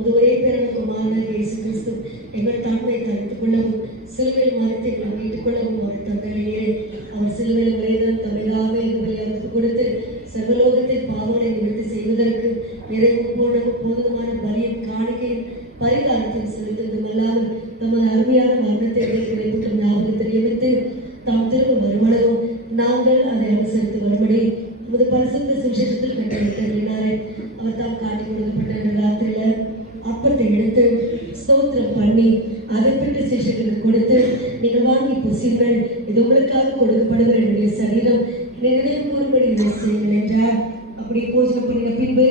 ஒரே பிறந்த குமாரனாக இயேசு கிறிஸ்து எங்கள் தாழ்மையை தடுத்துக் கொள்ளவும் சிலுவையில் மரத்தை மீட்டுக் கொள்ளவும் அவர் தந்தையே. அவர் சிலுவையில் ஒரேதான் தமிழாக எங்களுக்கு கொடுத்து சர்வலோகத்தின் பாவங்களை நிவர்த்தி செய்வதற்கு நிறைவு போதுமான பலியின் காணிக்கையின் பரிகாரத்தை செலுத்துவதும் அல்லாமல் தமது அருமையான மரணத்தை குறிப்பிட்ட ஞாபகத்தை நியமித்து தாம் திரும்ப வருமளவும் நாங்கள் அதை அனுசரித்து வரும்படி உமது பரிசுத்த சுவிசேஷத்தில் கட்டளையிட்டாரே. அவர் தாம் காட்டி கொடுக்கப்பட்ட ராத்திரியில அப்பத்தை எடுத்து ஸ்தோத்திரம் பண்ணி அதை பெற்று சிஷ்யர்களுக்கு கொடுத்து, நீங்கள் வாங்கி புசிங்கள், இது உங்களுக்காக கொடுக்கப்படுகிற என்னுடைய சரீரம், நினைவு கூறும்படி இதை செய்யுங்கள் என்றார். அப்படி பூஜை பண்ணின பின்பு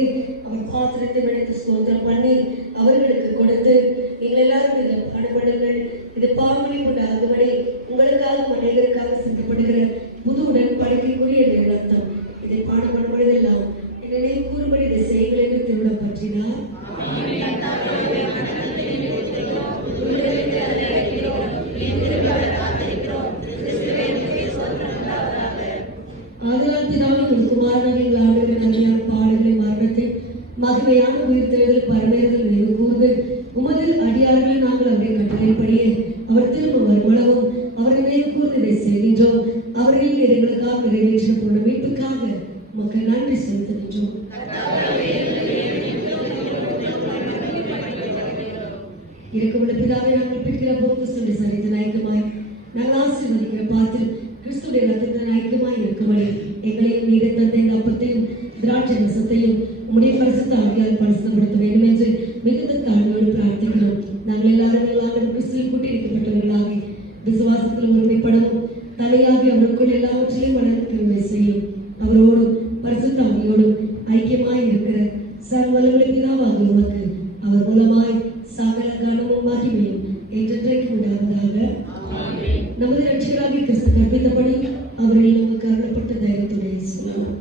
அவர் பாத்திரத்தை எடுத்து ஸ்தோத்திரம் பண்ணி அவர்களுக்கு கொடுத்து, நீங்கள் எல்லாரும் இதை பாடுபடுங்கள், இது பாவங்களை கொண்டு ஆகும்படி உங்களுக்காக அநேகருக்காக சிந்தப்படுகிற புது உடன்படிக்கைக்குரிய ரத்தம், இதை பாடுபடும் பொழுதெல்லாம் நினைவு கூறும்படி இதை செய்யுங்கள் என்று திருவிழம் பற்றினார். மகிமையான உயிர்த்தெழுதல் பரமேறுதல் நினைவு கூர்ந்து உமது அடியார்களை நாங்கள் அவருடைய கட்டளைப்படியே அவர் திரும்ப வருமளவும் அவரை நினைவு கூர்ந்து இதை செய்கின்றோம். அவர்களில் எங்களுக்காக நிறைவேற்ற பொருள் மீட்புக்காக உமக்கு நன்றி செலுத்துகின்றோம். இருக்குமுள்ள பிதாவை நாங்கள் பிடிக்கிற போக்கு சொல்லி சரித்தின் ஐக்கியமாய் நாங்கள் ஆசீர்வதிக்கிற பாத்தில் கிறிஸ்துடைய ரத்தத்தின் ஐக்கியமாய் இருக்கும்படி எங்களையும் நீரை தந்த எங்கள் அப்பத்தையும் திராட்சை ரசத்தையும் உடைய பரிசுத்த ஆவியால் பரிசுத்தப்படுத்த வேண்டும் என்று மிகுந்த தாழ்வோடு பிரார்த்திக்கிறோம். நாங்கள் எல்லாரும் கிறிஸ்துவில் கூட்டியிருக்கப்பட்டவர்களாகி விசுவாசத்தில் ஒருமைப்படவும் தலையாகி அவருக்குள் எல்லாவற்றிலையும் வளர்த்து செய்யும் அவரோடு பரிசுத்த ஆவியோடும் ஐக்கியமாய் இருக்கிற சர்வவல்ல பிதாவாகிய உமக்கு அவர் மூலமாய் சகல கனமும் மகிமையும் என்றென்றைக்கு உண்டாவதாக. நமது ரட்சகராகிய கிறிஸ்து கற்பித்தபடி அவர்கள் நமக்கு அருளப்பட்ட தைரியத்துடைய சொல்லலாம்.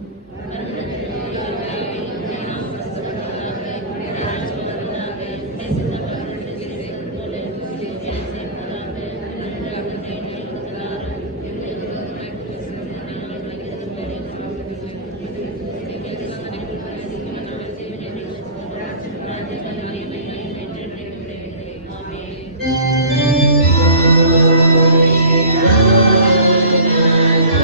Amen.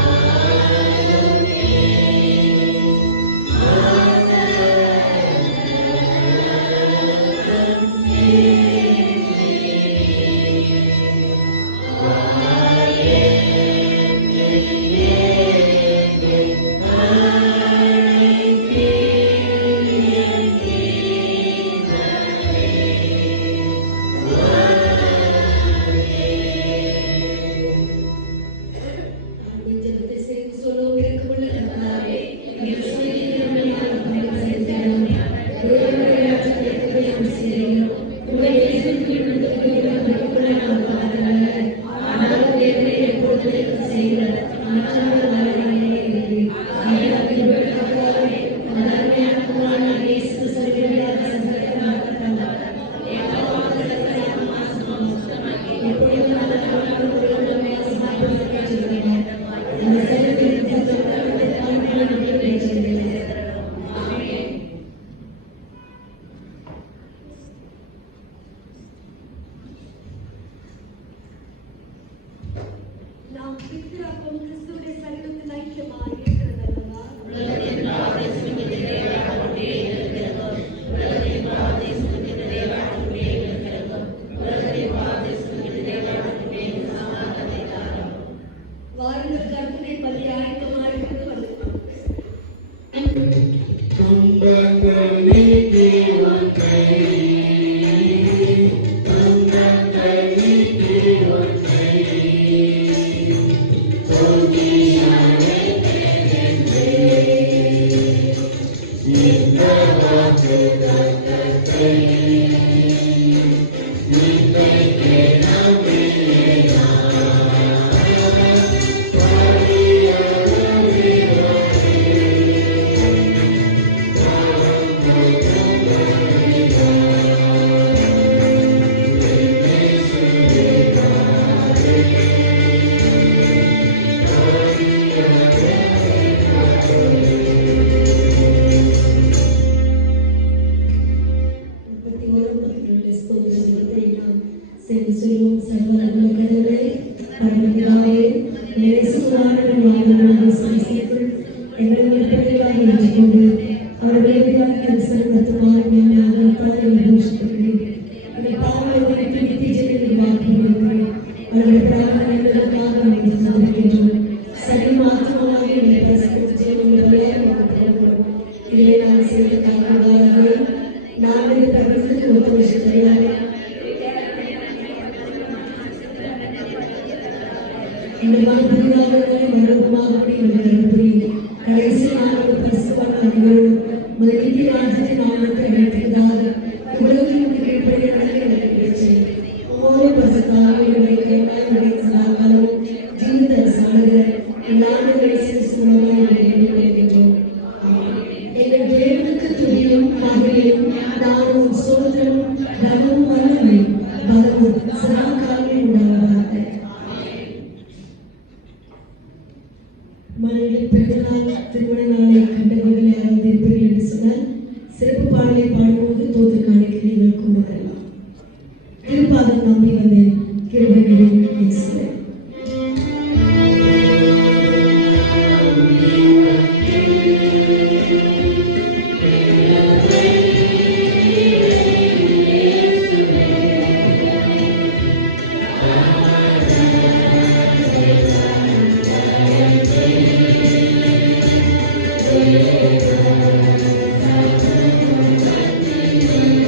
பித்ராக்கும் கிறிஸ்துவுடைய சரீரத்தில் ஐக்கியமாக இருக்கிறதல்லவா? வாருங்கள், கர்த்தனை பற்றி ஆயத்தமாக இருக்கிறது வந்து Thank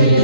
you.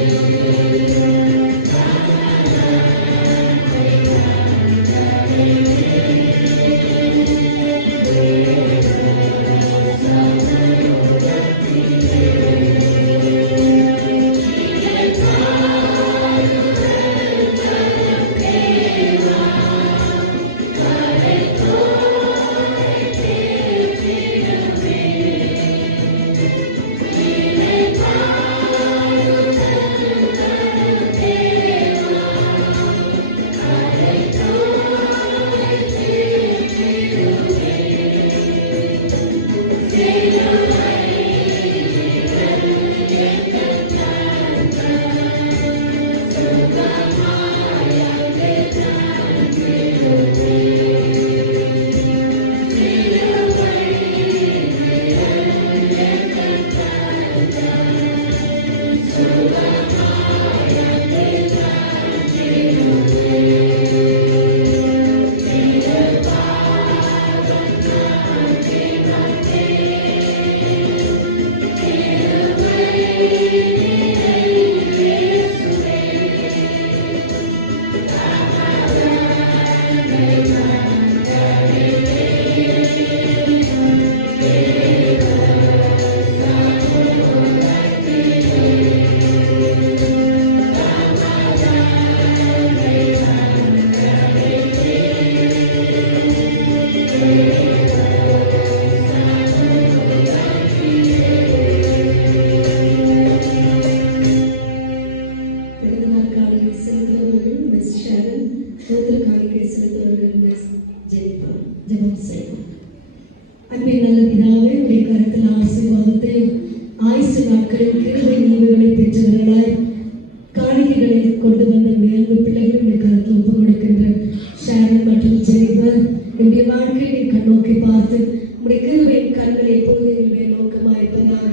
என்னுடைய வாழ்க்கையை நீ கண்ணோக்கி பார்த்து உடைய கிருபையின் கண்கள் எப்போது எங்களுடைய நோக்கமாயிருப்பதாக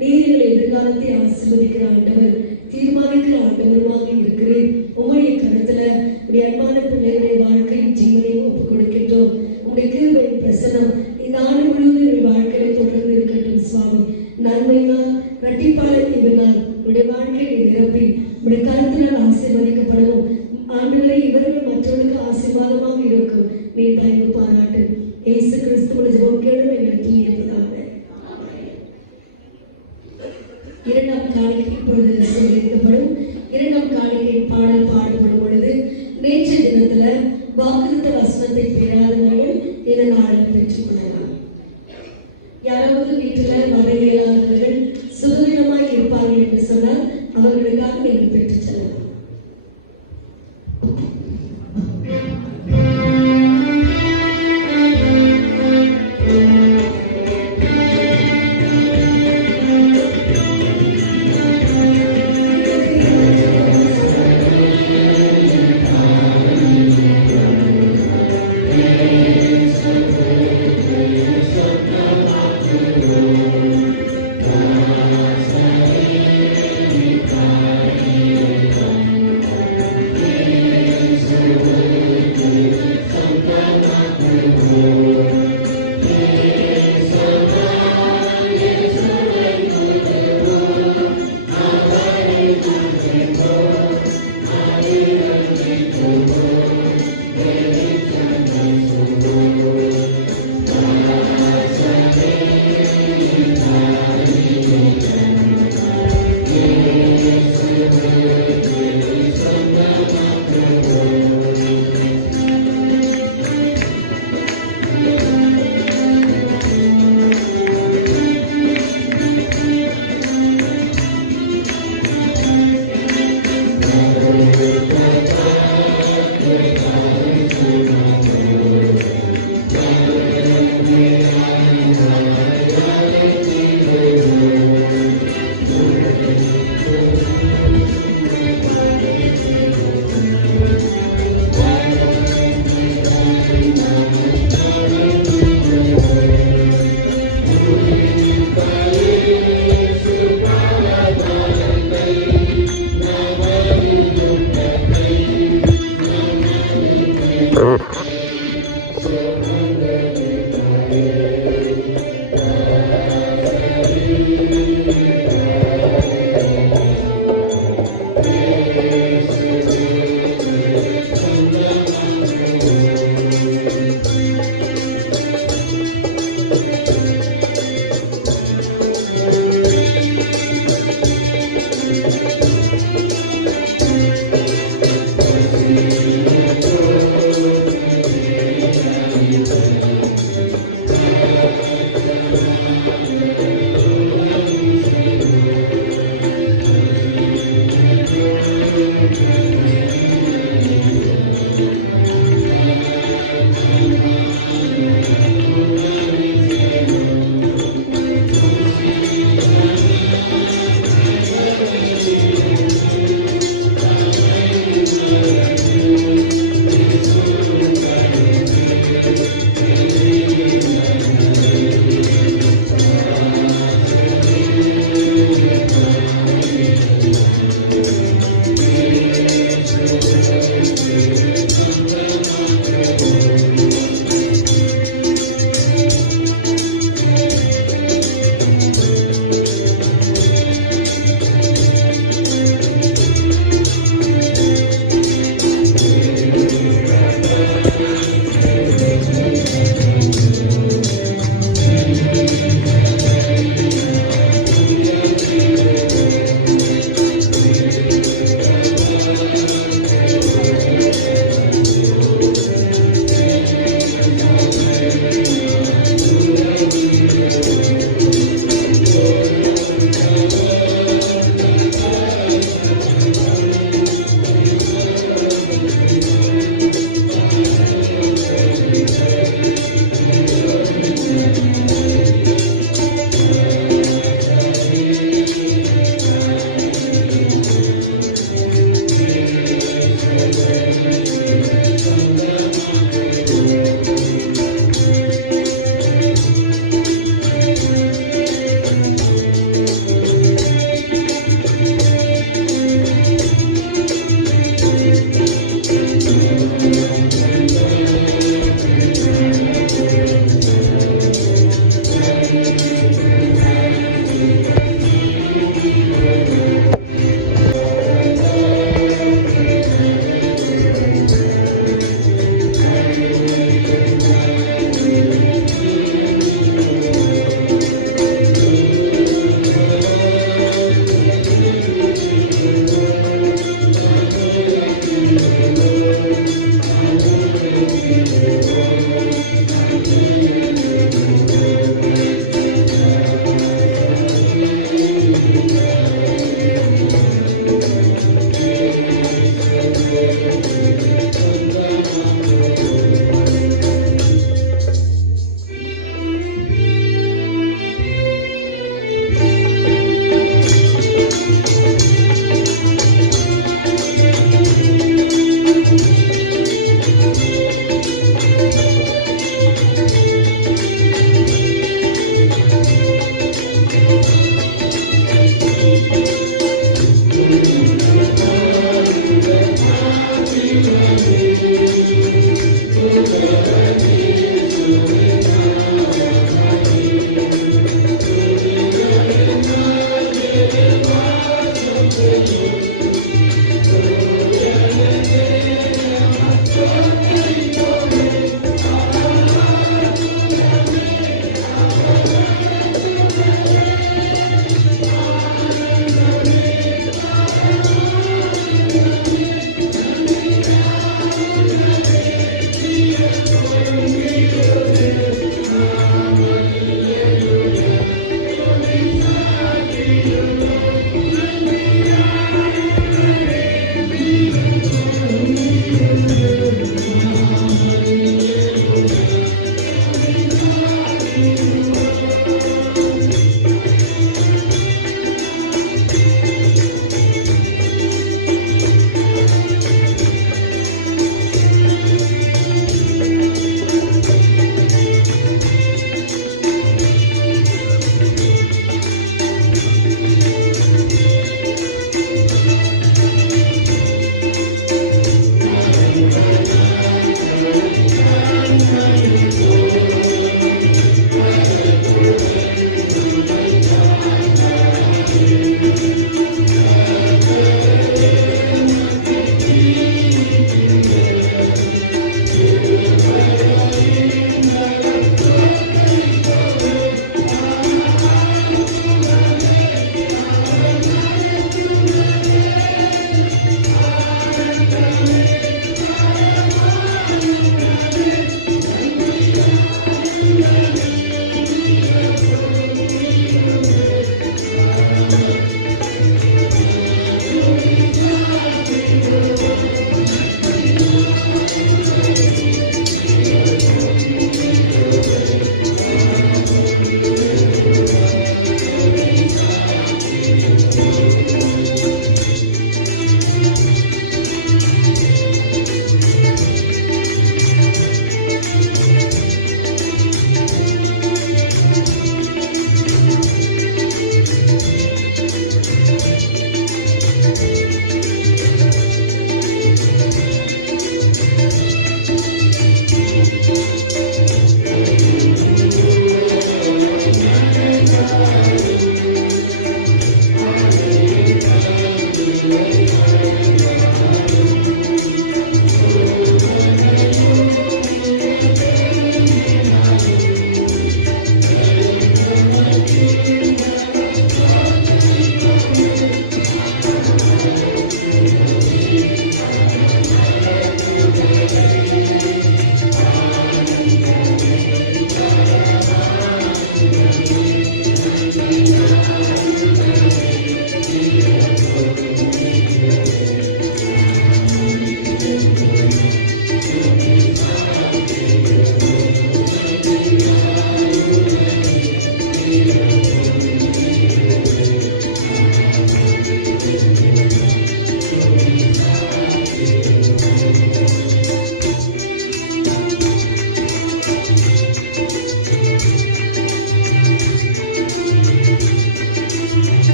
நீர் எங்கள் எதிர்காலத்தை ஆசீர்வதிக்கிற ஆண்டவர், தீர்மானிக்கிற ஆண்டவருமாக இருக்கிறேன். உம்முடைய கருத்துல உடைய அன்பான பிள்ளைகளுடைய வாழ்க்கையின் ஜீவனையும் ஒப்புக் கொடுக்கின்றோம். உடைய கிருபையின் பிரசனம் இந்த ஆண்டு முழுவதும் எங்கள் வாழ்க்கையை தொடர்ந்து இருக்கட்டும் சுவாமி. நன்மையினால் இரட்டிப்பாளத்தினால் உடைய வாழ்க்கையை நிரப்பி உடைய கருத்தினால் ஆசீர்வதிக்கப்படவும் ஆண்டுகளை இவர்கள் மற்றவர்களுக்கு ஆசீர்வாதமாக இருக்கும் நீ தயவு பாராட்டு. இயேசு கிறிஸ்துவின் ஜெபம் கேளும் எங்கள் தூய பிதாவே. இரண்டாம் காணிக்கை இப்பொழுது சொல்லியிருக்கப்படும். இரண்டாம் காணிக்கை பாடல் பாடப்படும் பொழுது நேற்றைய தினத்துல வாக்குறுத்த வசனத்தை பெறாதவர்கள் இந்த நாளில் பெற்றுக் கொள்ளலாம். யாராவது வீட்டுல வர இயலாதவர்கள் சுதந்திரமாய் இருப்பார்கள் என்று சொன்னால் அவர்களுக்காக நீங்கள் பெற்றுச் செல்லலாம்.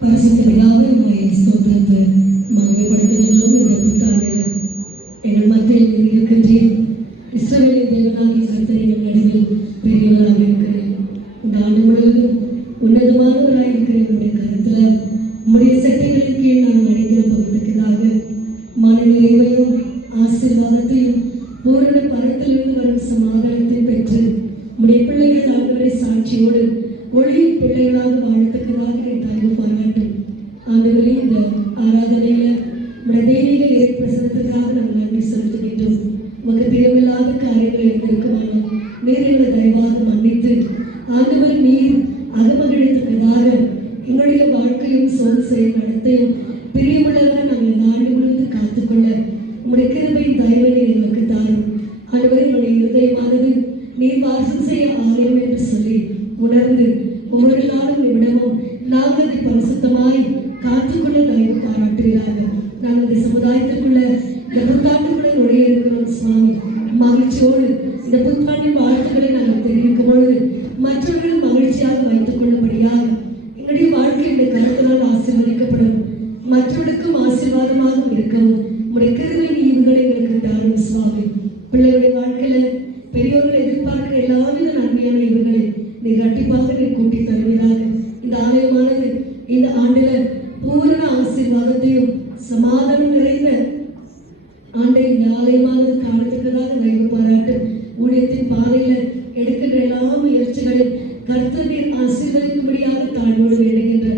பரிசுத்த பிதாவே, உம்மை ஸ்தோத்திரத்தை மகிமைப்படுத்துகின்றோம். இந்த புத்தாண்டில் எங்கள் மத்தியில் நீர் இருக்கின்றீர். இஸ்ரவேலின் தேவனாகிய கர்த்தர் எங்கள் நடுவில் பெரியவராக இருக்கிறேன். இந்த ஆண்டு முழுவதும் உன்னதமானவராக இருக்கிற என்னுடைய கருத்தில் உம்முடைய சட்டைகளின் கீழ் நான் அடைக்கலப்பட்டிருக்கிறதாக மன நிறைவையும் ஆசீர்வாதத்தையும் பூரண பரத்திலிருந்து வரும் சமாதானத்தை பெற்று உம்முடைய பிள்ளைகள் ஆண்டவரை சாட்சியோடு ஒளியின் பிள்ளைகளாக வாழத்தக்கதாக தயவு பாராட்டும். ஆண்டவரே, இந்த ஆராதனையில உடைய தெய்வீக பிரசனத்துக்காக நாங்கள் நன்றி செலுத்துகின்றோம். உமக்கு தேவையில்லாத காரியங்கள் இருக்குமானால் நீர் எங்களை தயவாக மன்னித்து ஆண்டவர் நீர் அகமகிழத்தக்கதாக எங்களுடைய வாழ்க்கையும் சோதனையும் நடத்தையும் பிரியமுள்ளதாக நாங்கள் இந்த ஆண்டு முழுவதும் காத்துக்கொள்ள உங்களுடைய கிருபையின் தயவை எங்களுக்கு தாரும். ஆண்டவரே, என்னுடைய இருதயமானது நீர் வாசம் செய்ய ஆலயம் என்று சொல்லி உணர்ந்து ஒவ்வொரு நாளும் நிமிடமும் நாங்கள் அதை பரிசுத்தமாய் காத்துக்கொள்ள தயவு பாராட்டுகிறார்கள். நாங்கள் இந்த சமுதாயத்திற்குள்ள இந்த புத்தாண்டுக்குள்ள நுழைய இருக்கிறோம் சுவாமி. மகிழ்ச்சியோடு இந்த புத்தாண்டின் வாழ்த்துக்களை நாங்கள் தெரிவிக்கும் பொழுது மற்றவர்களும் மகிழ்ச்சியாக வைத்துக் கொள்ளும்படியாக எங்களுடைய வாழ்க்கை இந்த கருத்தினால் ஆசீர்வதிக்கப்படும், மற்றவர்களுக்கும் ஆசீர்வாதமாக இருக்கவும் உடைய கிருபையின் ஈவுகளை எங்களுக்கு தாரும் சுவாமி. பிள்ளைகளுடைய வாழ்க்கையில பெரியோர்கள் எதிர்பார்க்கிற எல்லாவித நன்மையான ஈவுகளை நீர் இரட்டிப்பாக நீர் கூட்டி தருவீராக. இந்த ஆலயமானது இந்த ஆண்டுல பூரண ஆசீர்வாதத்தையும் சமாதானம் நிறைந்த ஆண்டை இந்த ஆலயமானது காணத்தக்கதாக தயவு பாராட்டு. ஊழியத்தின் பாதையில எடுக்கின்ற எல்லா முயற்சிகளையும் கர்த்தர் நீர் ஆசீர்வதிக்கும்படியாக தாழ்வோடு வேண்டுகின்ற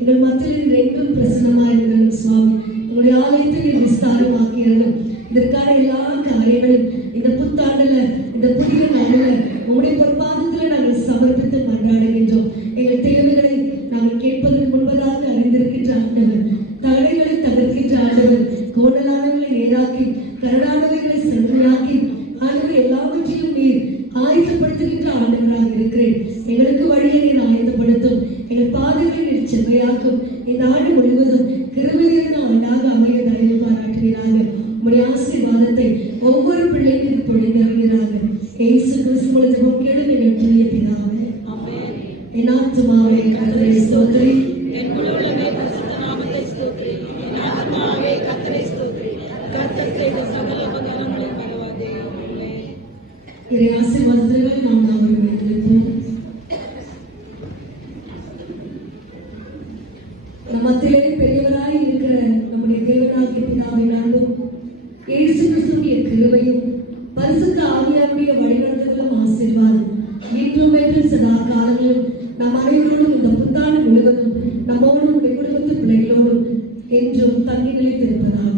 எங்கள் மத்தியில் என்றும் பிரசன்னமாக இருக்கிறோம் சுவாமி. உங்களுடைய ஆலயத்தை நீர் விஸ்தாரமாக்கிறோம். இதற்கான எல்லா காரியங்களும் இந்த புத்தாண்டுல இந்த புதிய நாளில் உங்களுடைய பொற்பாதத்தில் நாங்கள் சமர்ப்பித்து மன்றாடுகின்றோம். எங்கள் தேவைகளை நாங்கள் கேட்பதற்கு முன்பதாக அறிந்திருக்கின்ற ஆண்டவர், தடைகளை தகர்க்கின்ற ஆண்டவர், கோணலானவர்களை நேராக்கி கரடானவைகளை சென்றையாக்கி ஆண்டவர் எல்லாவற்றையும் நீர் ஆயத்தப்படுத்துகின்ற ஆண்டவராக இருக்கிறேன். எங்களுக்கு வழியை நீர் ஆயத்தப்படுத்தும், எங்கள் பாதைகளை நீர் செவ்வையாக்கும். இந்த ஆண்டு முழுவதும் கிருபையான ஆண்டாக அமைய தயவு பாராட்டுகிறாங்க. உங்களுடைய ஆசீர்வாதத்தை ஒவ்வொரு பிள்ளைக்கும் பொழிந்தருகிறாங்க. இயேசு கிறிஸ்துவின் ஜெபம் கேளும் எங்கள் தூய பிதாவே. என் ஆத்துமாவே கர்த்தரை ஸ்தோத்திரி, என் முழுவதுமே பரிசுத்த நாமத்தை ஸ்தோத்திரி. என் ஆத்துமாவே கர்த்தரை ஸ்தோத்திரி. கர்த்தர் செய்த சகல உபகாரங்களை மறவாதே. ஆமென். இறை ஆசீர்வாதத்திற்கு நாம் அவரை வைத்திருப்போம். நம் மத்தியிலே பெரியவராய் இருக்கிற நம்முடைய தேவனாகிய பிதாவின் அன்பும் இயேசு கிறிஸ்துவின் கிருபையும் பரிசுத்த ஆவியாருடைய வழிநடத்துதலும் ஆசீர்வாதம் இன்றும் என்றும் சதா காலங்களிலும் நம் அனைவரோடும் இந்த புத்தாண்டு முழுவதும் நம்மோடும் நம்முடைய குடும்பத்து பிள்ளைகளோடும் என்றும் தங்கி நிலைத்திருப்பதாக.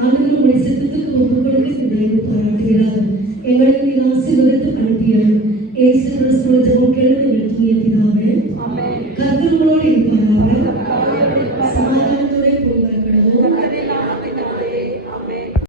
ஆண்டவர் நம்முடைய சித்தத்துக்கு ஒப்புக் கொடுக்க தயவு பாராட்டுகிறார். எங்களை நீர் ஆசீர்வதித்து அனுப்பிய இயேசு கிறிஸ்துவின் ஜெபம் கேளுங்கள் எங்கள் தூய பிதாவே.